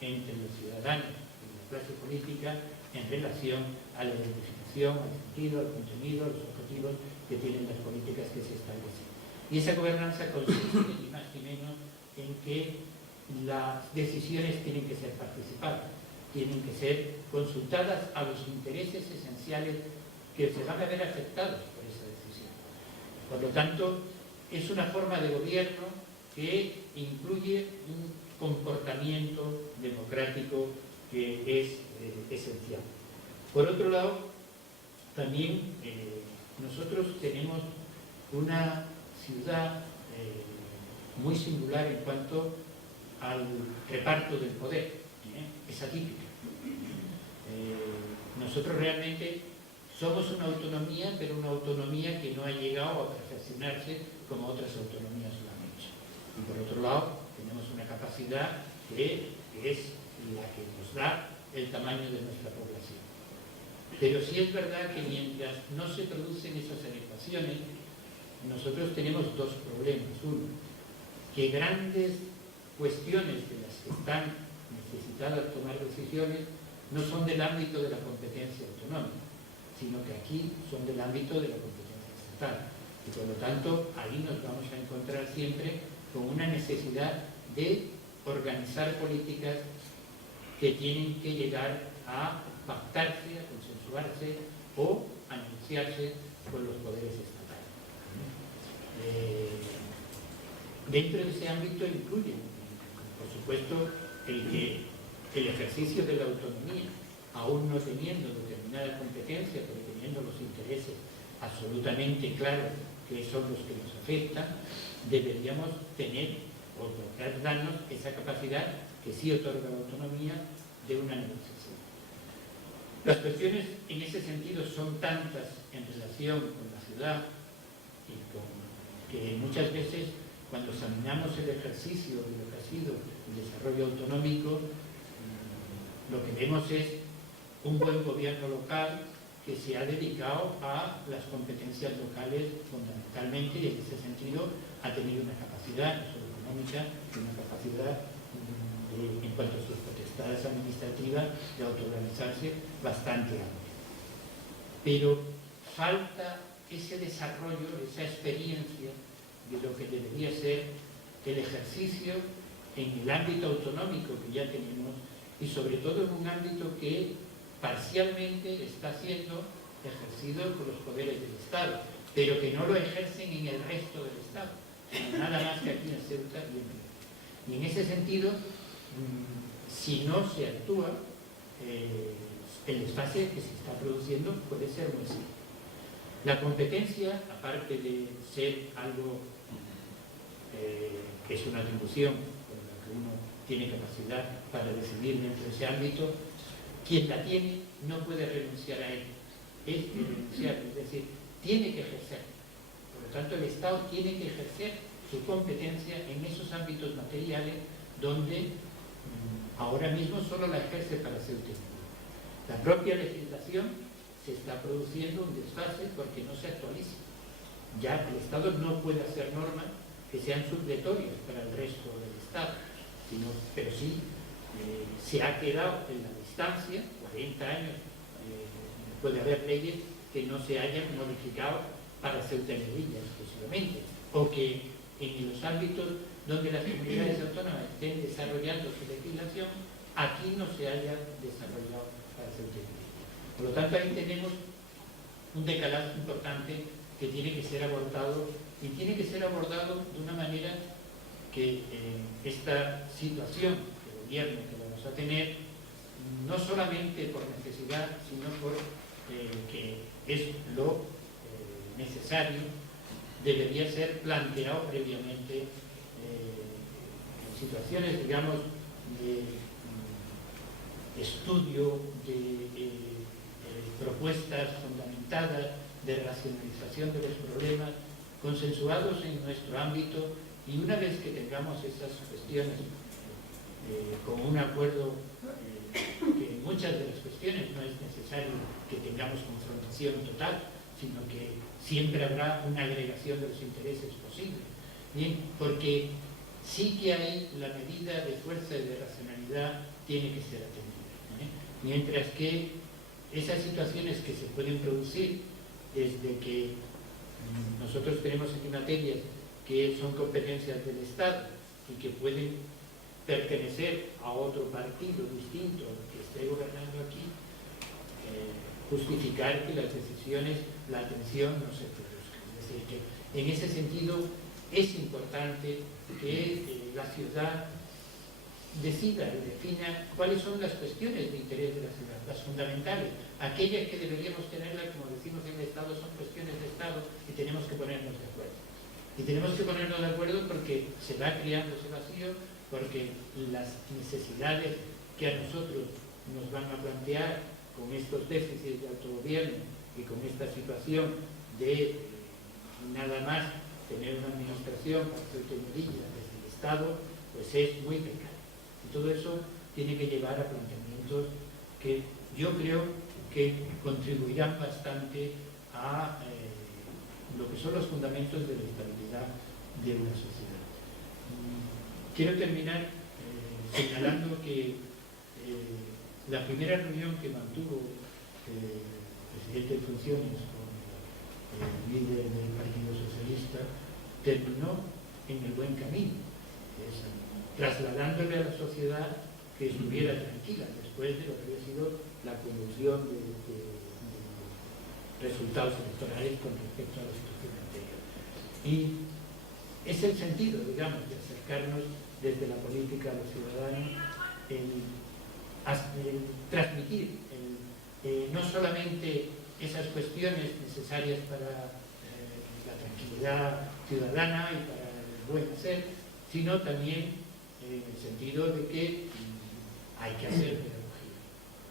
entre los ciudadanos y la clase política en relación a la identificación, al sentido, al contenido, a los objetivos que tienen las políticas que se establecen. Y esa gobernanza consiste, ni más ni menos, en que las decisiones tienen que ser participadas, tienen que ser consultadas a los intereses esenciales que se van a ver afectados por esa decisión. Por lo tanto, es una forma de gobierno que incluye un comportamiento democrático que es esencial. Por otro lado, también nosotros tenemos una ciudad muy singular en cuanto al reparto del poder, es atípica. Nosotros realmente somos una autonomía, pero una autonomía que no ha llegado a perfeccionarse como otras autonomías lo han hecho. Y por otro lado, tenemos una capacidad que es la que nos da el tamaño de nuestra población. Pero sí es verdad que mientras no se producen esas adecuaciones, nosotros tenemos dos problemas. Uno, que grandes cuestiones de las que están necesitadas tomar decisiones no son del ámbito de la competencia autonómica, sino que aquí son del ámbito de la competencia estatal. Y por lo tanto, ahí nos vamos a encontrar siempre con una necesidad de organizar políticas que tienen que llegar a pactarse, a consensuarse o a negociarse con los poderes estatales. Dentro de ese ámbito incluye, por supuesto, el ejercicio de la autonomía, aún no teniendo determinada competencia, pero teniendo los intereses absolutamente claros que son los que nos afectan, deberíamos tener o darnos esa capacidad que sí otorga la autonomía de una negociación. Las cuestiones en ese sentido son tantas en relación con la ciudad y que muchas veces cuando examinamos el ejercicio de lo que ha sido el desarrollo autonómico, lo que vemos es un buen gobierno local que se ha dedicado a las competencias locales fundamentalmente, y en ese sentido ha tenido una capacidad no solo económica, sino una capacidad en cuanto a sus potestades administrativas de autoorganizarse bastante amplia. Pero falta ese desarrollo, esa experiencia de lo que debería ser el ejercicio en el ámbito autonómico que ya tenemos y sobre todo en un ámbito que parcialmente está siendo ejercido por los poderes del Estado, pero que no lo ejercen en el resto del Estado, sino nada más que aquí en Ceuta y en Melilla. Y en ese sentido, si no se actúa, el desfase que se está produciendo puede ser muy serio. La competencia, aparte de ser algo que es una atribución con la que uno tiene capacidad para decidir dentro de ese ámbito, quien la tiene no puede renunciar a él, es irrenunciable, es decir, tiene que ejercer. Por lo tanto, el Estado tiene que ejercer su competencia en esos ámbitos materiales donde ahora mismo solo la ejerce para Ceuta y Melilla. La propia legislación se está produciendo un desfase porque no se actualiza. Ya el Estado no puede hacer normas que sean supletorias para el resto del Estado, pero sí se ha quedado en la distancia, 40 años, puede haber leyes que no se hayan modificado para Ceuta y Melilla exclusivamente, o que en los ámbitos donde las comunidades autónomas estén desarrollando su legislación, aquí no se haya desarrollado para Ceuta y Melilla. Por lo tanto, ahí tenemos un decalaje importante que tiene que ser abordado, y tiene que ser abordado de una manera que esta situación de gobierno que vamos a tener, no solamente por necesidad, sino por que es lo necesario, debería ser planteado previamente en situaciones, digamos, de estudio, de propuestas fundamentadas, de racionalización de los problemas, consensuados en nuestro ámbito, y una vez que tengamos esas cuestiones con un acuerdo, que en muchas de las cuestiones no es necesario que tengamos confrontación total, sino que siempre habrá una agregación de los intereses posible. Bien, porque sí que hay la medida de fuerza y de racionalidad tiene que ser atendida, ¿eh? Mientras que esas situaciones que se pueden producir desde que nosotros tenemos aquí materias que son competencias del Estado y que pueden pertenecer a otro partido distinto al que esté gobernando aquí, justificar que las decisiones, la atención no se produzca. Es decir, que en ese sentido es importante que la ciudad decida y defina cuáles son las cuestiones de interés de la ciudad, las fundamentales, aquellas que deberíamos tenerlas, como decimos en el Estado, son cuestiones de Estado y tenemos que ponernos de acuerdo. Y tenemos que ponernos de acuerdo porque se va creando ese vacío, porque las necesidades que a nosotros nos van a plantear con estos déficits de autogobierno y con esta situación de nada más tener una administración para hacer medida desde el Estado, pues es muy precario. Y todo eso tiene que llevar a planteamientos que yo creo que contribuirán bastante a lo que son los fundamentos de la estabilidad de una sociedad. Quiero terminar señalando que la primera reunión que mantuvo el presidente en funciones con el líder del Partido Socialista terminó en el buen camino, trasladándole a la sociedad que estuviera tranquila después de lo que había sido la conducción de resultados electorales con respecto a la situación anterior. Y es el sentido, digamos, de acercarnos desde la política a los ciudadanos, el transmitir no solamente esas cuestiones necesarias para la tranquilidad ciudadana y para el buen hacer, sino también en el sentido de que hay que hacer pedagogía.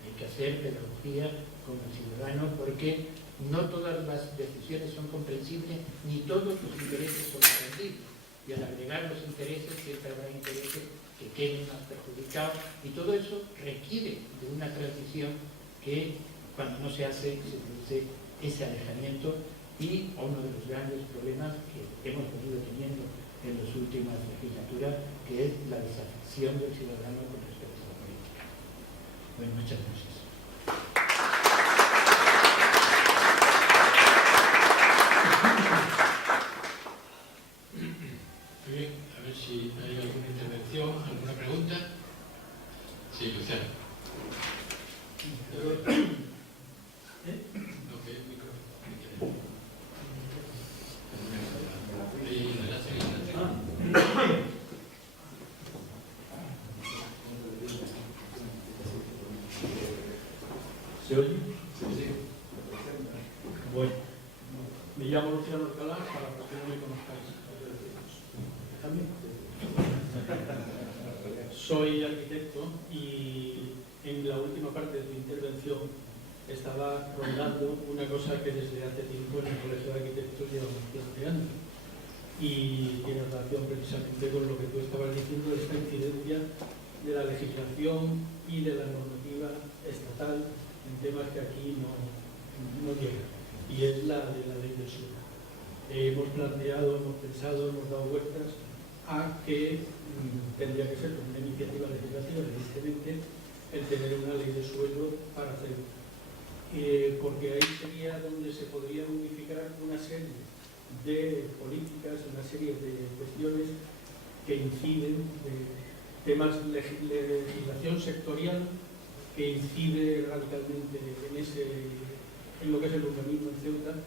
Hay que hacer pedagogía con el ciudadano porque no todas las decisiones son comprensibles ni todos los intereses son comprensibles. Y al agregar los intereses siempre habrá intereses que queden más perjudicados y todo eso requiere de una transición que cuando no se hace se produce ese alejamiento y uno de los grandes problemas que hemos venido teniendo en las últimas legislaturas, que es la desafección del ciudadano con respecto a la política. Bueno, muchas gracias. Muy bien, a ver si hay alguna intervención, alguna pregunta. Sí, Luciano. ¿Se oye? Sí. Bueno, me llamo Luciano Alcalá, para los que no me conozcáis. ¿También? Soy arquitecto y en la última parte de mi intervención estaba rondando una cosa que desde hace tiempo en el Colegio de Arquitectos llevamos planteando y tiene relación precisamente con lo que tú estabas diciendo, de esta incidencia de la legislación y de la normativa estatal en temas que aquí no llegan, y es la de la ley del suelo. Hemos planteado, hemos pensado, hemos dado vueltas a que tendría que ser una iniciativa legislativa, evidentemente, el tener una ley de suelo para hacerlo. Porque ahí sería donde se podría unificar una serie de políticas, una serie de cuestiones que inciden, de temas de legislación sectorial, que incide radicalmente en lo que es el urbanismo en Ceuta,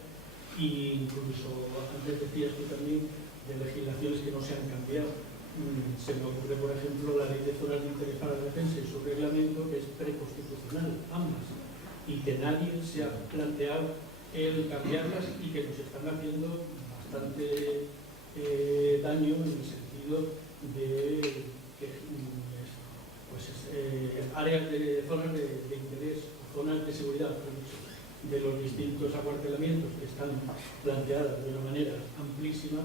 e incluso, antes decías tú también, de legislaciones que no se han cambiado. Se me ocurre, por ejemplo, la ley de zonas de interés para la defensa y su reglamento, que es preconstitucional, ambas, y que nadie se ha planteado el cambiarlas y que nos están haciendo bastante daño en el sentido de que áreas de zonas de interés, zonas de seguridad, de los distintos acuartelamientos que están planteadas de una manera amplísima,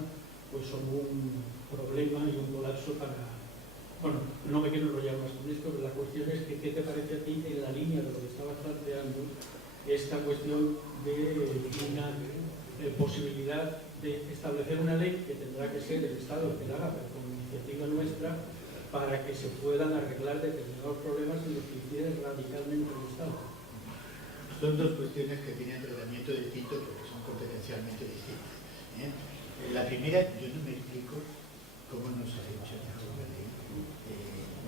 pues son un problema y un colapso para... Bueno, no me quiero enrollar más con esto, pero la cuestión es que, ¿qué te parece a ti en la línea de lo que estabas planteando esta cuestión de una posibilidad de establecer una ley que tendrá que ser el Estado el que la haga, pero con iniciativa nuestra, para que se puedan arreglar determinados problemas en los que incide radicalmente el Estado. Son dos cuestiones que tienen tratamiento distinto porque son competencialmente distintas. La primera, yo no me explico cómo no se ha hecho la ley.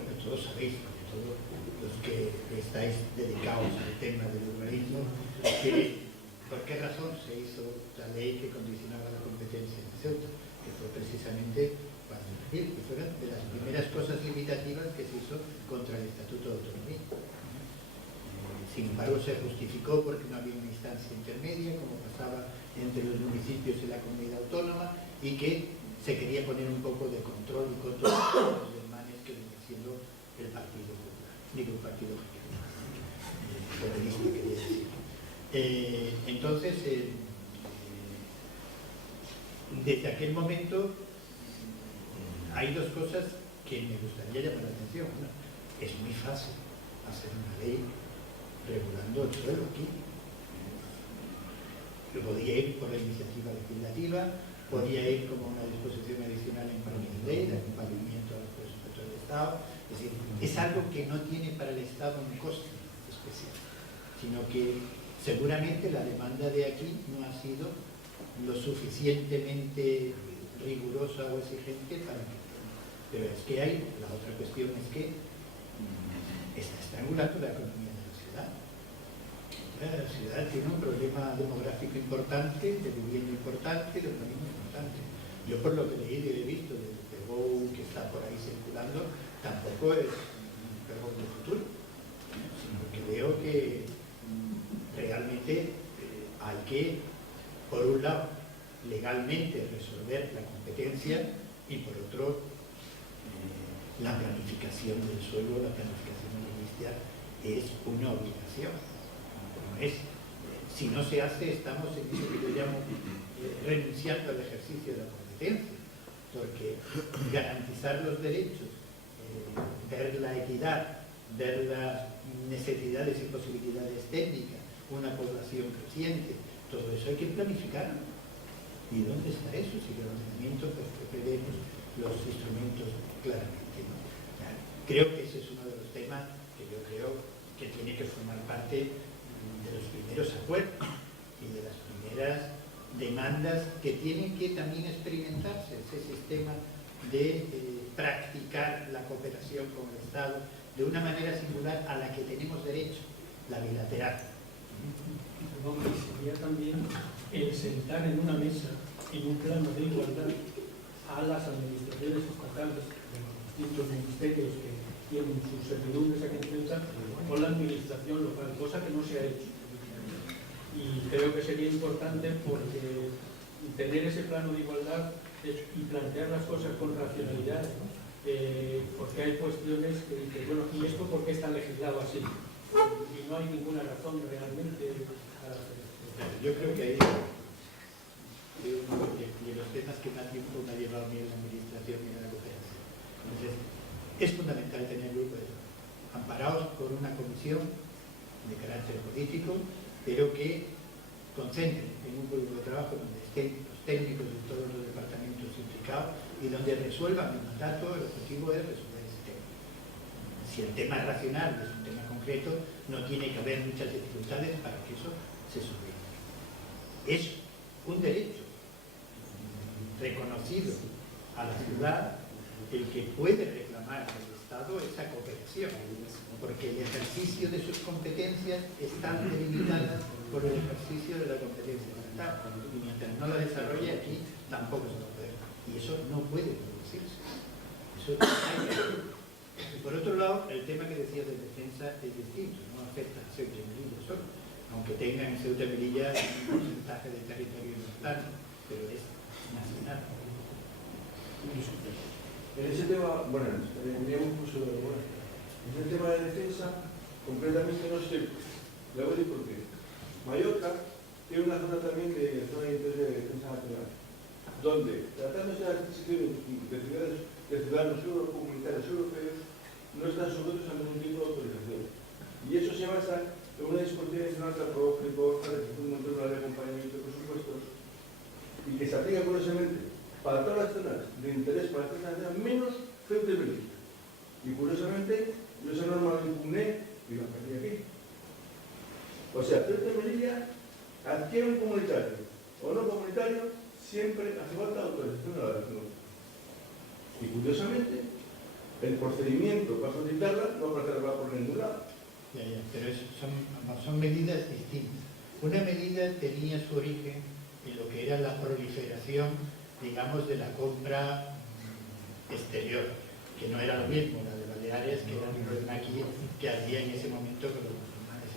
Bueno, todos sabéis, sobre todo los que estáis dedicados al tema del urbanismo, que por qué razón se hizo la ley que condicionaba la competencia en Ceuta, que fue precisamente para decir que fueron de las primeras cosas limitativas que se hizo contra el Estatuto de Autonomía. Sin embargo, se justificó porque no había una instancia intermedia, como pasaba entre los municipios y la comunidad autónoma, y que se quería poner un poco de control y control de los desmanes que venía siendo el Partido Popular, digo el Partido Popularista, quería decir. Entonces, desde aquel momento hay dos cosas que me gustaría llamar la atención. Una, es muy fácil hacer una ley regulando el suelo aquí. Podía ir por la iniciativa legislativa, podía ir como una disposición adicional en cualquier ley de acompañamiento al presupuesto del Estado. Es decir, es algo que no tiene para el Estado un coste especial, sino que seguramente la demanda de aquí no ha sido lo suficientemente rigurosa o exigente para que... Pero es que hay, la otra cuestión es que está estrangulando la economía de la ciudad. La ciudad tiene un problema demográfico importante, de vivienda importante, de urbanismo importante. Yo por lo que leí y he visto del PGO que está por ahí circulando, tampoco es un PGO de futuro, sino que veo que realmente hay que, por un lado, legalmente resolver la competencia y por otro, la planificación del suelo, la planificación urbanística es una obligación. No es, si no se hace, estamos en eso que yo llamo renunciando al ejercicio de la competencia, porque garantizar los derechos, ver la equidad, ver las necesidades y posibilidades técnicas, una población creciente, todo eso hay que planificarlo. ¿Y dónde está eso? Si el ordenamiento, pues prevemos los instrumentos claramente, ¿no? Creo que ese es uno de los temas que yo creo que tiene que formar parte de los primeros acuerdos y de las primeras demandas que tienen que también experimentarse, ese sistema de practicar la cooperación con el Estado de una manera singular a la que tenemos derecho, la bilateral. Sería también el sentar en una mesa, en un plano de igualdad, a las administraciones estatales de los distintos ministerios que tienen sus servidumbres aquí en Ceuta con la administración local, cosa que no se ha hecho. Y creo que sería importante porque tener ese plano de igualdad y plantear las cosas con racionalidad, porque hay cuestiones que dicen, bueno, ¿y esto por qué está legislado así? Y no hay ninguna razón realmente para hacer esto. Yo creo que ahí uno de los temas que más tiempo me ha llevado a mí en la administración y en la cooperación. Entonces, es fundamental tener grupo de trabajo, amparados por una comisión de carácter político, pero que concentre en un grupo de trabajo donde estén los técnicos de todos los departamentos implicados y donde resuelvan el mandato. El objetivo es resolver ese tema. Si el tema es racional, es un tema concreto, no tiene que haber muchas dificultades para que eso se solucione. Es un derecho reconocido a la ciudad el que puede reclamar al Estado esa cooperación, porque el ejercicio de sus competencias están delimitadas por el ejercicio de la competencia del Estado, y mientras no la desarrolle aquí tampoco se va a poder, y eso no puede producirse. Eso hay que hacerlo. Y por otro lado, el tema que decía de defensa es distinto, no afecta a Ceuta y Melilla solo, aunque tengan en Ceuta y Melilla un porcentaje de territorio local, pero es nacional. En ese tema, bueno, tendríamos mucho de bueno. En el tema de defensa, completamente no estoy. Le voy a decir por qué. Mallorca tiene una zona también de zona de interés de defensa nacional, donde, tratándose de adquisición de ciudadanos comunitarios europeos, no están sujetos a ningún tipo de autorización. Y eso se basa en una disposición adicional que aprobó Felipe González, que fue un montón de ley de acompañamiento de presupuestos, y que se aplica por O sea, Ceuta y Melilla adquiere un comunitario o no comunitario, siempre hace falta autorización de la región. Y curiosamente, el procedimiento para solicitarla no parece que va por ningún lado. Ya, pero son medidas distintas. Una medida tenía su origen en lo que era la proliferación, digamos, de la compra exterior, que no era lo mismo, la de Baleares, que era el problema aquí que había en ese momento con los musulmanes.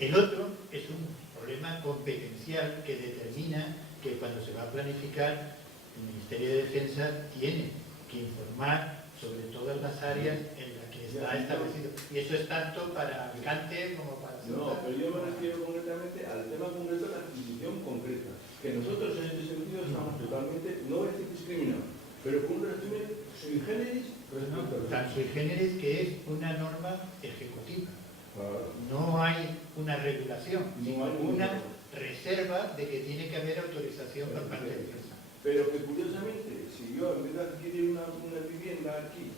El otro es un problema competencial que determina que cuando se va a planificar, el Ministerio de Defensa tiene que informar sobre todas las áreas en las que está establecido. Y eso es tanto para Alicante como para... No, pero yo me refiero concretamente al tema concreto de la adquisición concreta, que nosotros en este sentido estamos totalmente, no voy a decir discriminados, pero con un régimen sui generis respecto a... Tan sui generis que es una norma ejecutiva. No hay una regulación, No hay una reserva de que tiene que haber autorización por parte de Defensa. Pero que curiosamente, si yo en vez de adquirir una vivienda aquí,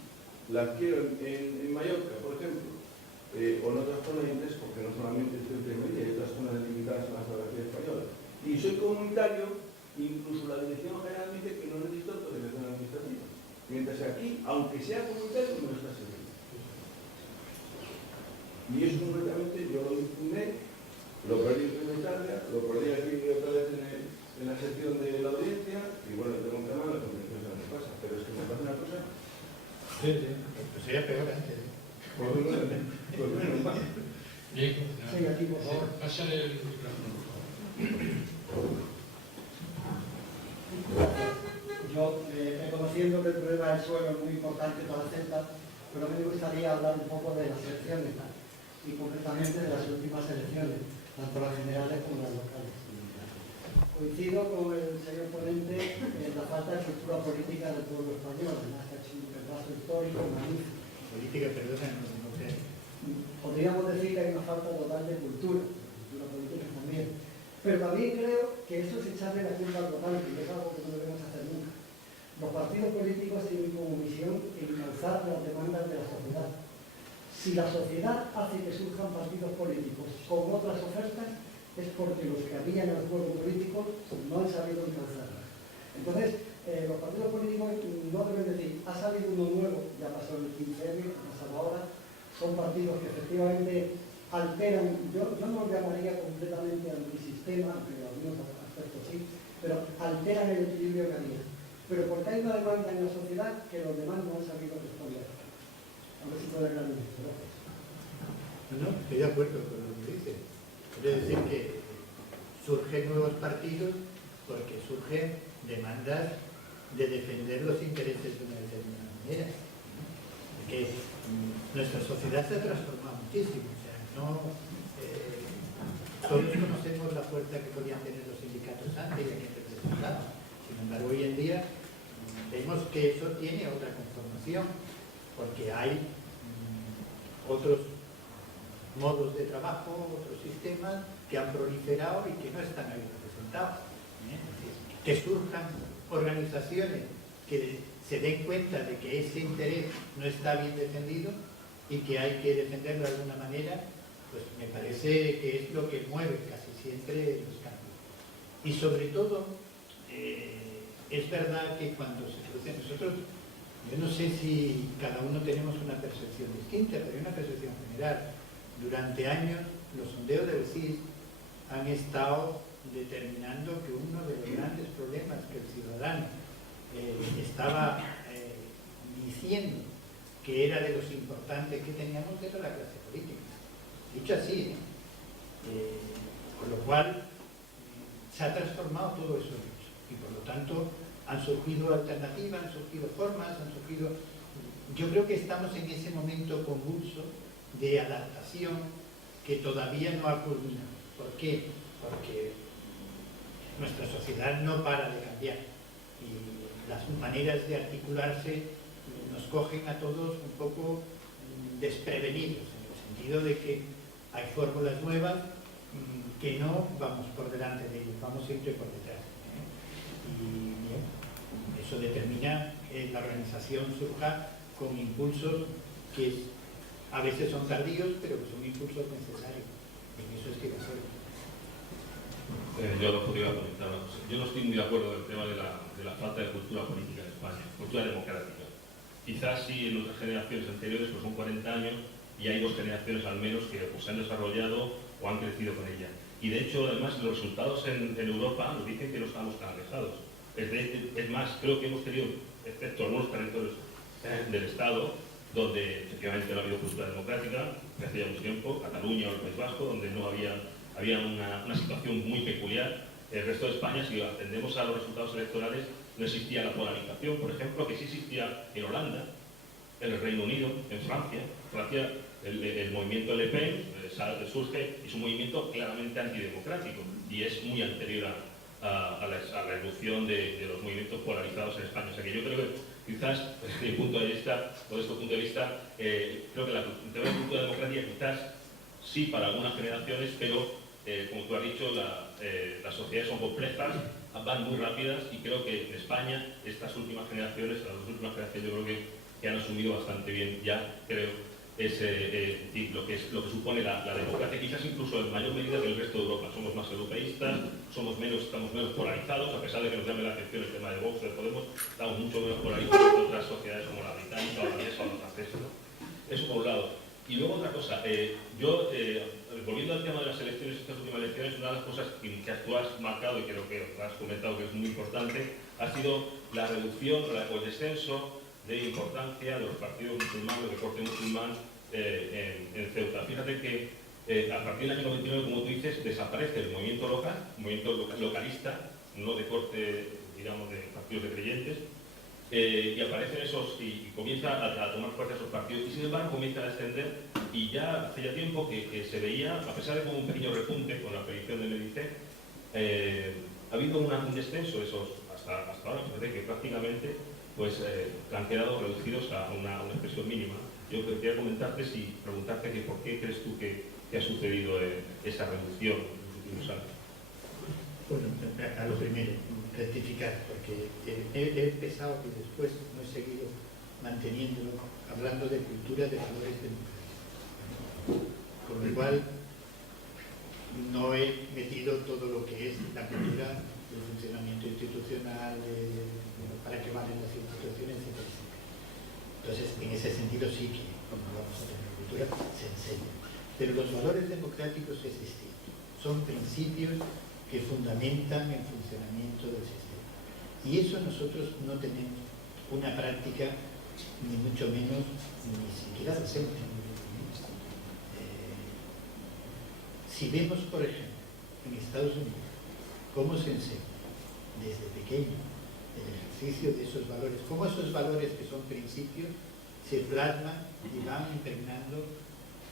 la adquiero en Mallorca, por ejemplo, o en otras zonas de interés, porque no solamente estoy en Melilla, hay otras zonas delimitadas en la geografía española, y soy comunitario, incluso la Dirección General dice que no necesito autorización administrativa. Mientras que aquí, aunque sea comunitario, no está seguro. Y eso concretamente yo lo impugné, lo perdí en Italia, lo perdí aquí otra vez en la sección de la audiencia, y bueno, tengo un tema de la convención de pasa, pero es que me pasa una cosa. Sí, pues sería peor antes. Pues menos mal. Bien, Sí, aquí, por favor. Pásale el micrófono. Yo, reconociendo que el problema del suelo es muy importante para la Celta, pero me gustaría hablar un poco de las elecciones, ¿no? Y concretamente de las últimas elecciones, tanto las generales como las locales. Coincido con el señor ponente en la falta de cultura política del pueblo español, ¿no? Que ha hecho un retraso histórico magnífico. Política, perdona, no sé. Podríamos decir que hay una falta total de cultura política también. Pero también creo que eso es echarle la culpa al votante, que es algo que no debemos hacer nunca. Los partidos políticos tienen como misión encauzar las demandas de la sociedad. Si la sociedad hace que surjan partidos políticos con otras ofertas, es porque los que habían el juego político no han sabido encauzarlas. Entonces, los partidos políticos no deben decir, ha salido uno nuevo, ya pasó el 15M, ha pasado ahora, son partidos que efectivamente alteran, yo no lo llamaría completamente antisistema, aunque en algunos aspectos sí, pero alteran el equilibrio que había. Pero porque hay una demanda en la sociedad que los demás no han sabido responder. A ver si puede aclarar esto. Gracias. No, estoy de acuerdo con lo que dice. Quiere decir que surgen nuevos partidos porque surgen demandas de defender los intereses de una determinada manera. Porque nuestra sociedad se ha transformado muchísimo. O sea, todos conocemos la fuerza que podían tener los sindicatos antes y a qué representaban. Sin embargo, hoy en día vemos que eso tiene otra conformación, porque hay otros modos de trabajo, otros sistemas que han proliferado y que no están ahí representados. Es decir, que surjan organizaciones que se den cuenta de que ese interés no está bien defendido y que hay que defenderlo de alguna manera, pues me parece que es lo que mueve casi siempre los cambios. Y sobre todo, es verdad que cuando se producen nosotros, yo no sé si cada uno tenemos una percepción distinta, pero hay una percepción general. Durante años, los sondeos del CIS han estado determinando que uno de los grandes problemas que el ciudadano estaba diciendo que era de los importantes que teníamos era la clase política. Dicho así, con lo cual se ha transformado todo eso y por lo tanto han surgido alternativas, han surgido formas, han surgido... Yo creo que estamos en ese momento convulso de adaptación que todavía no ha culminado. ¿Por qué? Porque nuestra sociedad no para de cambiar y las maneras de articularse nos cogen a todos un poco desprevenidos, en el sentido de que hay fórmulas nuevas que no vamos por delante de ellos, vamos siempre por detrás. Y bien, eso determina que la organización surja con impulsos que a veces son tardíos, pero que son impulsos necesarios. En eso es que va a ser. Yo lo podría comentar una cosa. Yo no estoy muy de acuerdo con el tema de la falta de cultura política en España, cultura democrática. Quizás sí en otras generaciones anteriores, pues son 40 años, y hay 2 generaciones al menos que pues, se han desarrollado o han crecido con ella. Y de hecho, además, los resultados en Europa nos dicen que no estamos tan alejados. Es más, creo que hemos tenido, excepto algunos territorios del Estado, donde efectivamente no ha habido cultura democrática, que hacía mucho tiempo, Cataluña o el País Vasco, donde no había una situación muy peculiar. El resto de España, si atendemos a los resultados electorales, no existía la polarización, por ejemplo, que sí existía en Holanda, en el Reino Unido, en Francia. Francia, el movimiento Le Pen surge, es un movimiento claramente antidemocrático y es muy anterior a la erupción de los movimientos polarizados en España. O sea que yo creo que quizás, desde mi punto de vista, creo que el tema de cultura democrática quizás sí para algunas generaciones, pero como tú has dicho, las sociedades son complejas, van muy rápidas y creo que en España estas últimas generaciones, las 2 últimas generaciones, yo creo que han asumido bastante bien ya, creo, lo que supone la democracia, quizás incluso en mayor medida que el resto de Europa. Somos más europeístas, estamos menos polarizados, a pesar de que nos llame la atención el tema de Vox o de Podemos, estamos mucho menos polarizados que otras sociedades como la británica o la inglesa o la francesa, ¿no? Eso por un lado. Y luego otra cosa, volviendo al tema de las elecciones, estas últimas elecciones, una de las cosas que tú has marcado y creo que has comentado que es muy importante, ha sido la reducción o el descenso de importancia de los partidos musulmanes, de corte musulmán en Ceuta. Fíjate que a partir del año 99, como tú dices, desaparece el movimiento local, movimiento localista, no de corte, digamos, de partidos de creyentes, y aparecen esos, y comienza a tomar fuerza esos partidos, y sin embargo comienzan a extender, y ya hace ya tiempo que se veía, a pesar de como un pequeño repunte con la predicción de Medicé, ha habido un descenso de esos, hasta ahora, fíjate que prácticamente pues han quedado reducidos a una expresión mínima. Yo quería preguntarte que por qué crees tú que ha sucedido esa reducción en los últimos años. Bueno, a lo primero, rectificar, porque he pensado que después no he seguido manteniéndolo, hablando de cultura de valores democráticos. Con lo cual, no he metido todo lo que es la cultura del funcionamiento institucional, para que valen las instituciones, etc. Entonces, en ese sentido sí que, cuando vamos a tener cultura, se enseña. Pero los valores democráticos es distinto. Son principios que fundamentan el funcionamiento del sistema. Y eso nosotros no tenemos una práctica, ni mucho menos, ni siquiera hacemos. Si vemos, por ejemplo, en Estados Unidos, cómo se enseña desde pequeño el ejercicio de esos valores, cómo esos valores que son principios se plasman y van impregnando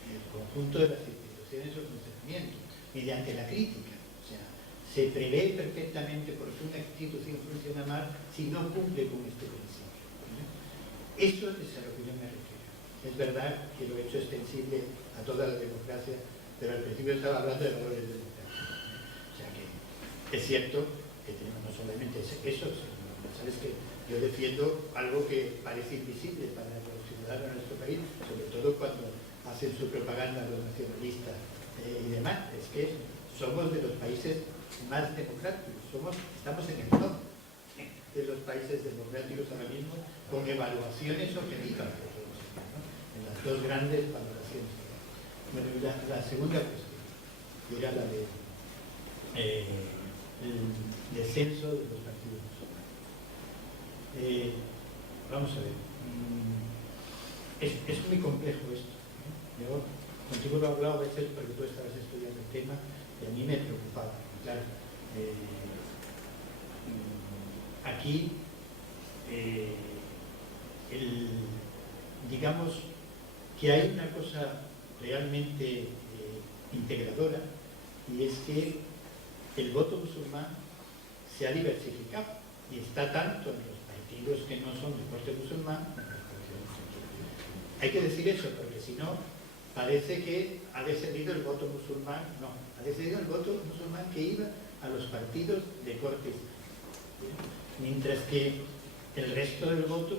el conjunto de las instituciones o funcionamiento, mediante la crítica. O sea, se prevé perfectamente por qué una institución funciona mal si no cumple con este principio. Eso es a lo que yo me refiero. Es verdad que lo he hecho extensible a toda la democracia, pero al principio estaba hablando de valores democráticos. O sea que es cierto que tenemos no solamente eso, sino, sabes que yo defiendo algo que parece invisible para los ciudadanos de nuestro país, sobre todo cuando hacen su propaganda los nacionalistas y demás, es que somos de los países más democráticos, estamos en el top de los países democráticos ahora mismo, con evaluaciones objetivas, ¿no? En las 2 grandes valoraciones. Bueno, la segunda cuestión era la de el descenso de los partidos musulmanes. Vamos a ver, es muy complejo esto. Yo contigo lo he hablado a veces porque tú estabas estudiando el tema y a mí me preocupaba. Claro, aquí digamos que hay una cosa realmente integradora, y es que el voto musulmán se ha diversificado y está tanto en los partidos que no son de corte musulmán. Hay que decir eso, porque si no parece que ha descendido el voto musulmán. No, ha descendido el voto musulmán que iba a los partidos de corte islámico, mientras que el resto del voto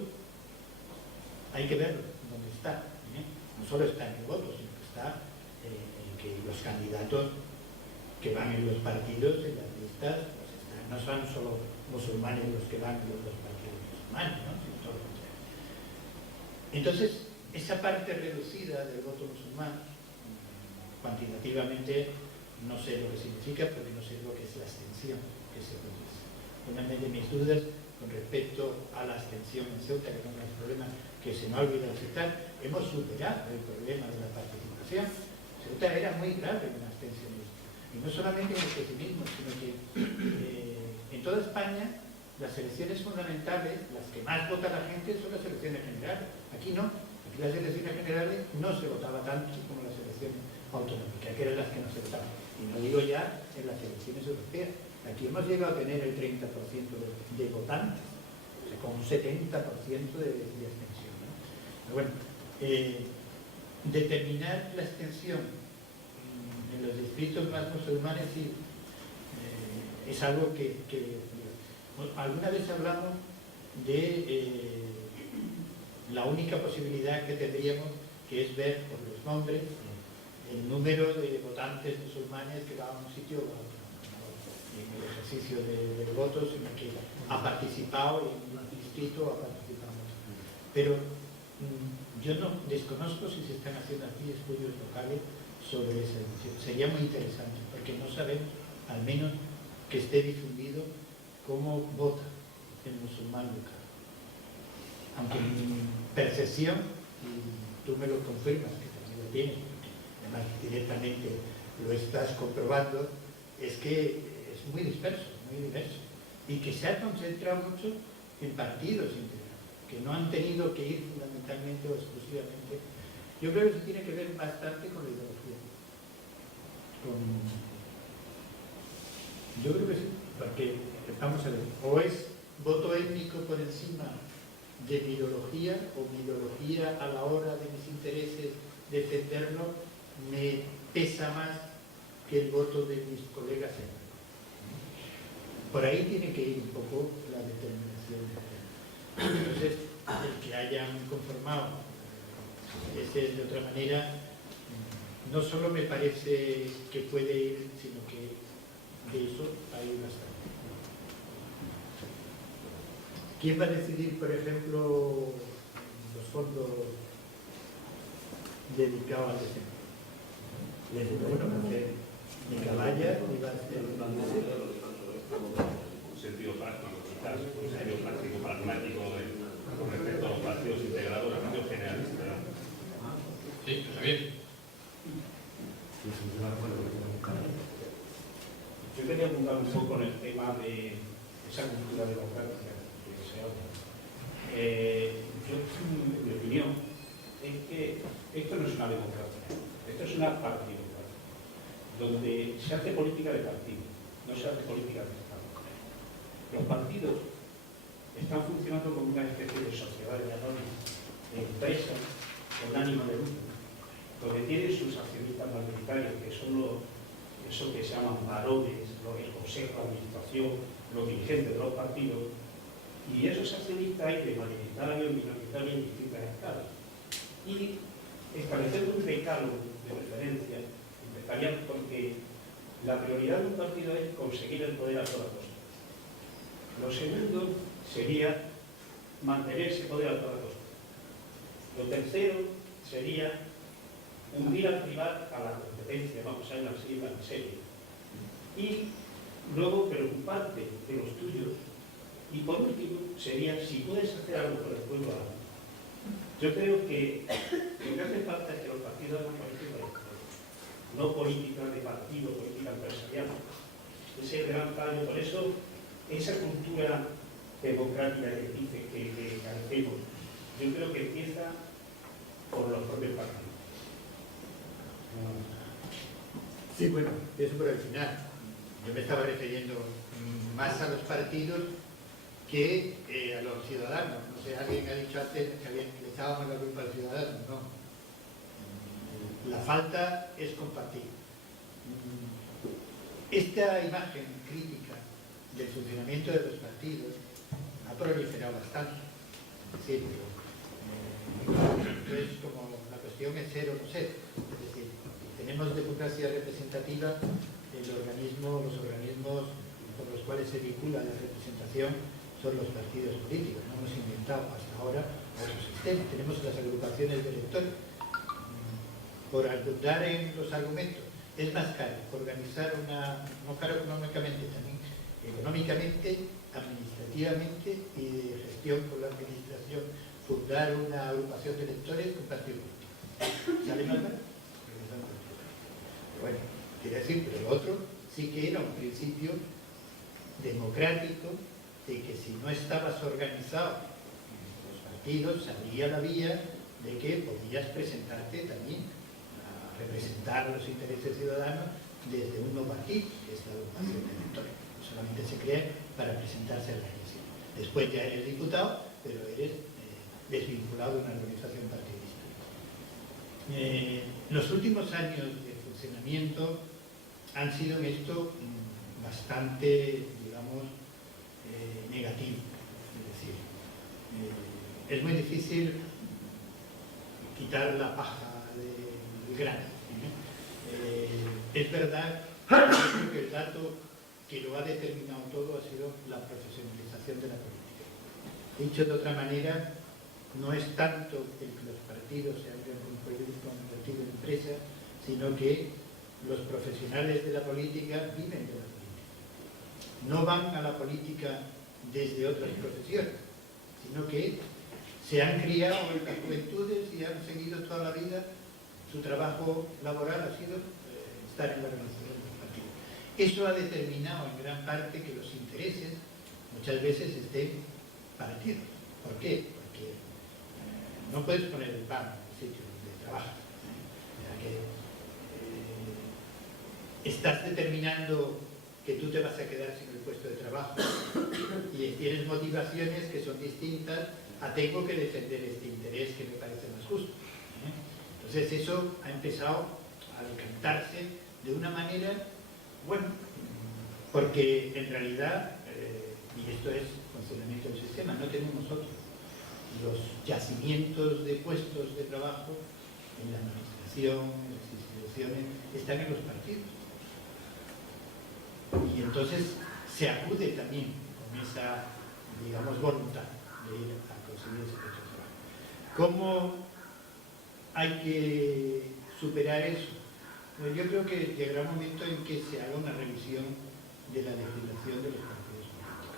hay que verlo dónde está. No solo está en el voto, sino que está en que los candidatos que van en los partidos, en las listas, pues no son solo musulmanes los que van en los partidos musulmanes, ¿no? Sino todo lo contrario. Entonces, esa parte reducida del voto musulmán, cuantitativamente, no sé lo que significa, porque no sé lo que es la abstención que se produce. Una de mis dudas con respecto a la abstención en Ceuta, que es uno de los problemas que se me ha olvidado citar, hemos superado el problema de la participación. Ceuta era muy grave en la abstencionismo. Y no solamente en el pesimismo, sino que en toda España las elecciones fundamentales, las que más vota la gente, son las elecciones generales. Aquí no. Aquí las elecciones generales no se votaba tanto como las elecciones autonómicas, que eran las que no se votaban. Y no digo ya en las elecciones europeas. Aquí hemos llegado a tener el 30% de votantes, o sea, con un 70% de abstención, ¿no? Pero bueno, determinar la abstención en los distritos más musulmanes sí, es algo que alguna vez hablamos de la única posibilidad que tendríamos, que es ver por los nombres el número de votantes musulmanes que va a un sitio o a otro, en el ejercicio del voto, sino que ha participado en un distrito o ha participado en otro. Pero yo no desconozco si se están haciendo aquí estudios locales sobre esa elección. Sería muy interesante, porque no sabemos, al menos, que esté difundido cómo vota el musulmán local. Aunque mi percepción, y tú me lo confirmas, que también lo tienes, porque además directamente lo estás comprobando, es que es muy disperso, muy diverso, y que se ha concentrado mucho en partidos integrados, que no han tenido que ir fundamentalmente o exclusivamente. Yo creo que se tiene que ver bastante con la ideología. Yo creo que sí, porque, vamos a ver, o es voto étnico por encima de mi ideología, o mi ideología a la hora de mis intereses defenderlo me pesa más que el voto de mis colegas étnicos. Por ahí tiene que ir un poco la determinación. Entonces, el que hayan conformado ese de otra manera, no solo me parece que puede ir, sino que de eso hay bastante. ¿Quién va a decidir, por ejemplo, los fondos dedicados al desempleo? Bueno, va a ser ni Caballa, ni va a ser... Un sentido práctico, quizás, un sentido práctico, pragmático con respecto a los partidos integrados, los partidos generalistas. Sí, Javier. Yo quería apuntar un poco en el tema de esa cultura democrática que se habla. Mi opinión es que esto no es una democracia, esto es una partidocracia, donde se hace política de partido, no se hace política de Estado. Los partidos están funcionando como una especie de sociedades anónimas, de empresas con ánimo de lucro, donde tienen sus accionistas mayoritarios, que son eso que se llaman varones, el consejo de administración, los dirigentes de los partidos, y esos accionistas hay de mayoritarios, minoritarios en distintas escalas. Y establecer un decálogo de referencia empezaría porque la prioridad de un partido es conseguir el poder a toda costa. Lo segundo sería mantener ese poder a toda costa. Lo tercero sería hundir al privado a la competencia, vamos a ir así, en serio. Y luego preocuparte de los tuyos. Y por último, sería si puedes hacer algo por el pueblo. Yo creo que lo que hace falta es que los partidos hagan política de Estado, no política de partido, política empresarial. Ese es el gran fallo. Por eso, esa cultura democrática que dice que carecemos, yo creo que empieza por los propios partidos. Sí, bueno, eso por el final. Yo me estaba refiriendo más a los partidos que a los ciudadanos. No sé, alguien ha dicho antes que le echábamos la culpa al ciudadano. No. La falta es compartir. Esta imagen crítica del funcionamiento de los partidos ha proliferado bastante. Es decir, es como la cuestión cuestión es ser o no ser. Es decir, si tenemos democracia representativa, los organismos por los cuales se vincula la representación son los partidos políticos. No hemos inventado hasta ahora otro sistema. Tenemos las agrupaciones de electores. Por abundar en los argumentos, es más caro organizar no caro económicamente, también económicamente, administrativamente y de gestión por la administración, fundar una agrupación de electores con partido político. ¿Sale más barato? Pero bueno, quiere decir, pero lo otro sí que era un principio democrático de que si no estabas organizado en los partidos, salía la vía de que podías presentarte también representar los intereses ciudadanos desde un nuevo partido, que es la agrupación de electores. Solamente se crea para presentarse a la elección. Después ya eres diputado, pero eres desvinculado de una organización partidista. Los últimos años de funcionamiento han sido en esto bastante, digamos, negativos. Es decir, es muy difícil quitar la paja grande. Es verdad, yo creo que el dato que lo ha determinado todo ha sido la profesionalización de la política. Dicho de otra manera, no es tanto el que los partidos se hayan convertido en empresas, sino que los profesionales de la política viven de la política. No van a la política desde otras profesiones, sino que se han criado en las juventudes y han seguido toda la vida. Su trabajo laboral ha sido estar en la organización de los partidos. Eso ha determinado en gran parte que los intereses muchas veces estén partidos. ¿Por qué? Porque no puedes poner el pan en el sitio donde trabajas. O sea que estás determinando que tú te vas a quedar sin el puesto de trabajo y tienes motivaciones que son distintas a tengo que defender este interés que me parece más justo. Entonces eso ha empezado a decantarse de una manera, bueno, porque en realidad, y esto es funcionamiento del sistema, no tenemos nosotros los yacimientos de puestos de trabajo en la administración, en las instituciones, están en los partidos. Y entonces se acude también con esa, digamos, voluntad de ir a conseguir ese puesto de trabajo. ¿Cómo hay que superar eso? Pues yo creo que llegará un momento en que se haga una revisión de la legislación de los partidos políticos.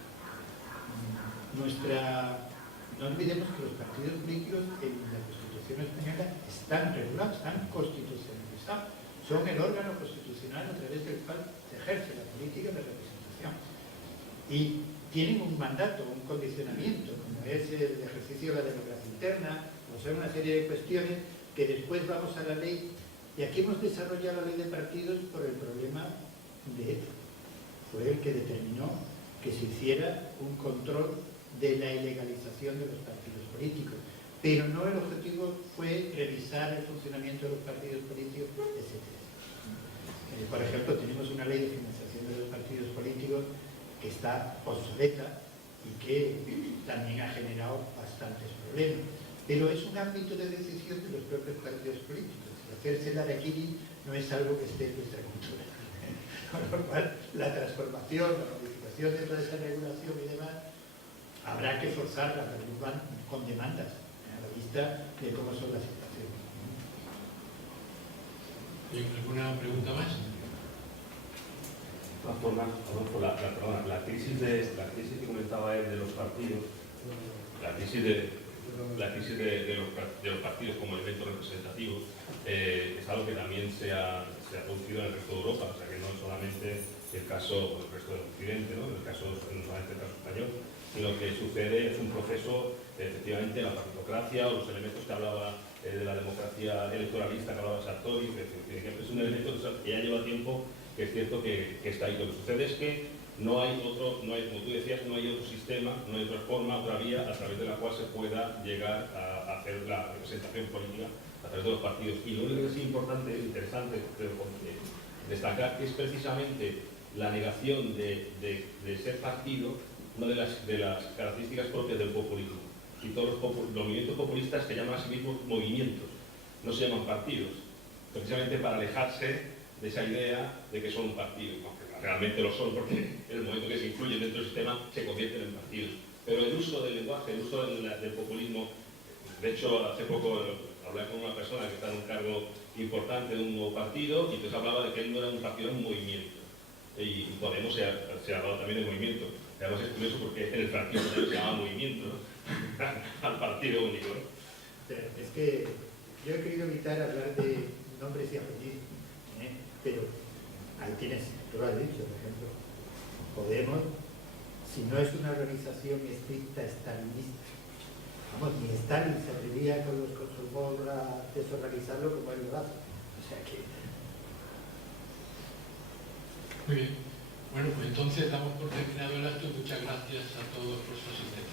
No olvidemos que los partidos políticos en la Constitución española están regulados, están constitucionalizados. Son el órgano constitucional a través del cual se ejerce la política de representación. Y tienen un mandato, un condicionamiento, como es el ejercicio de la democracia interna, o sea, una serie de cuestiones que después vamos a la ley, y aquí hemos desarrollado la ley de partidos por el problema de ETA. Fue el que determinó que se hiciera un control de la ilegalización de los partidos políticos. Pero no el objetivo fue revisar el funcionamiento de los partidos políticos, etc. Por ejemplo, tenemos una ley de financiación de los partidos políticos que está obsoleta y que también ha generado bastantes problemas. Pero es un ámbito de decisión de los propios partidos políticos. Hacerse la harakiri no es algo que esté en nuestra cultura. Con lo cual, la transformación, la modificación de toda esa regulación y demás, habrá que forzarla con demandas a la vista de cómo son las situaciones. ¿Alguna pregunta más? La crisis que comentaba él de los partidos, la crisis de los partidos como elemento representativo es algo que también se ha producido en el resto de Europa, o sea que no es solamente el caso del resto del Occidente, ¿no? No solamente el caso español, sino que sucede, es un proceso, efectivamente, la partitocracia o los elementos que hablaba de la democracia electoralista que hablaba Sartori, que es un elemento que ya lleva tiempo, que es cierto que está ahí. Lo que sucede es que no hay, como tú decías, no hay otro sistema, no hay otra forma, otra vía a través de la cual se pueda llegar a hacer la representación política a través de los partidos. Y lo único que es importante, interesante, creo, destacar es precisamente la negación de ser partido, una de las características propias del populismo. Y todos los movimientos populistas que llaman a sí mismos movimientos. no se llaman partidos, precisamente para alejarse de esa idea de que son un partido, aunque realmente lo son, porque en el momento que se incluyen dentro del sistema se convierten en partidos. Pero el uso del lenguaje, el uso del populismo, de hecho hace poco hablé con una persona que está en un cargo importante de un nuevo partido y entonces hablaba de que él no era un partido, era un movimiento. Y Podemos se ha hablado también de movimiento. Además es curioso porque en el partido se llama movimiento, ¿no? Al partido único, ¿no? Es que yo he querido evitar hablar de nombres y apellidos, pero ahí tienes, tú lo has dicho, por ejemplo, Podemos, si no es una organización estricta estalinista, vamos, ni Stalin se atrevía con los Komsomol a desorganizarlo como él lo hace. O sea que... Muy bien. Bueno, pues entonces damos por terminado el acto. Muchas gracias a todos por sus intervenciones.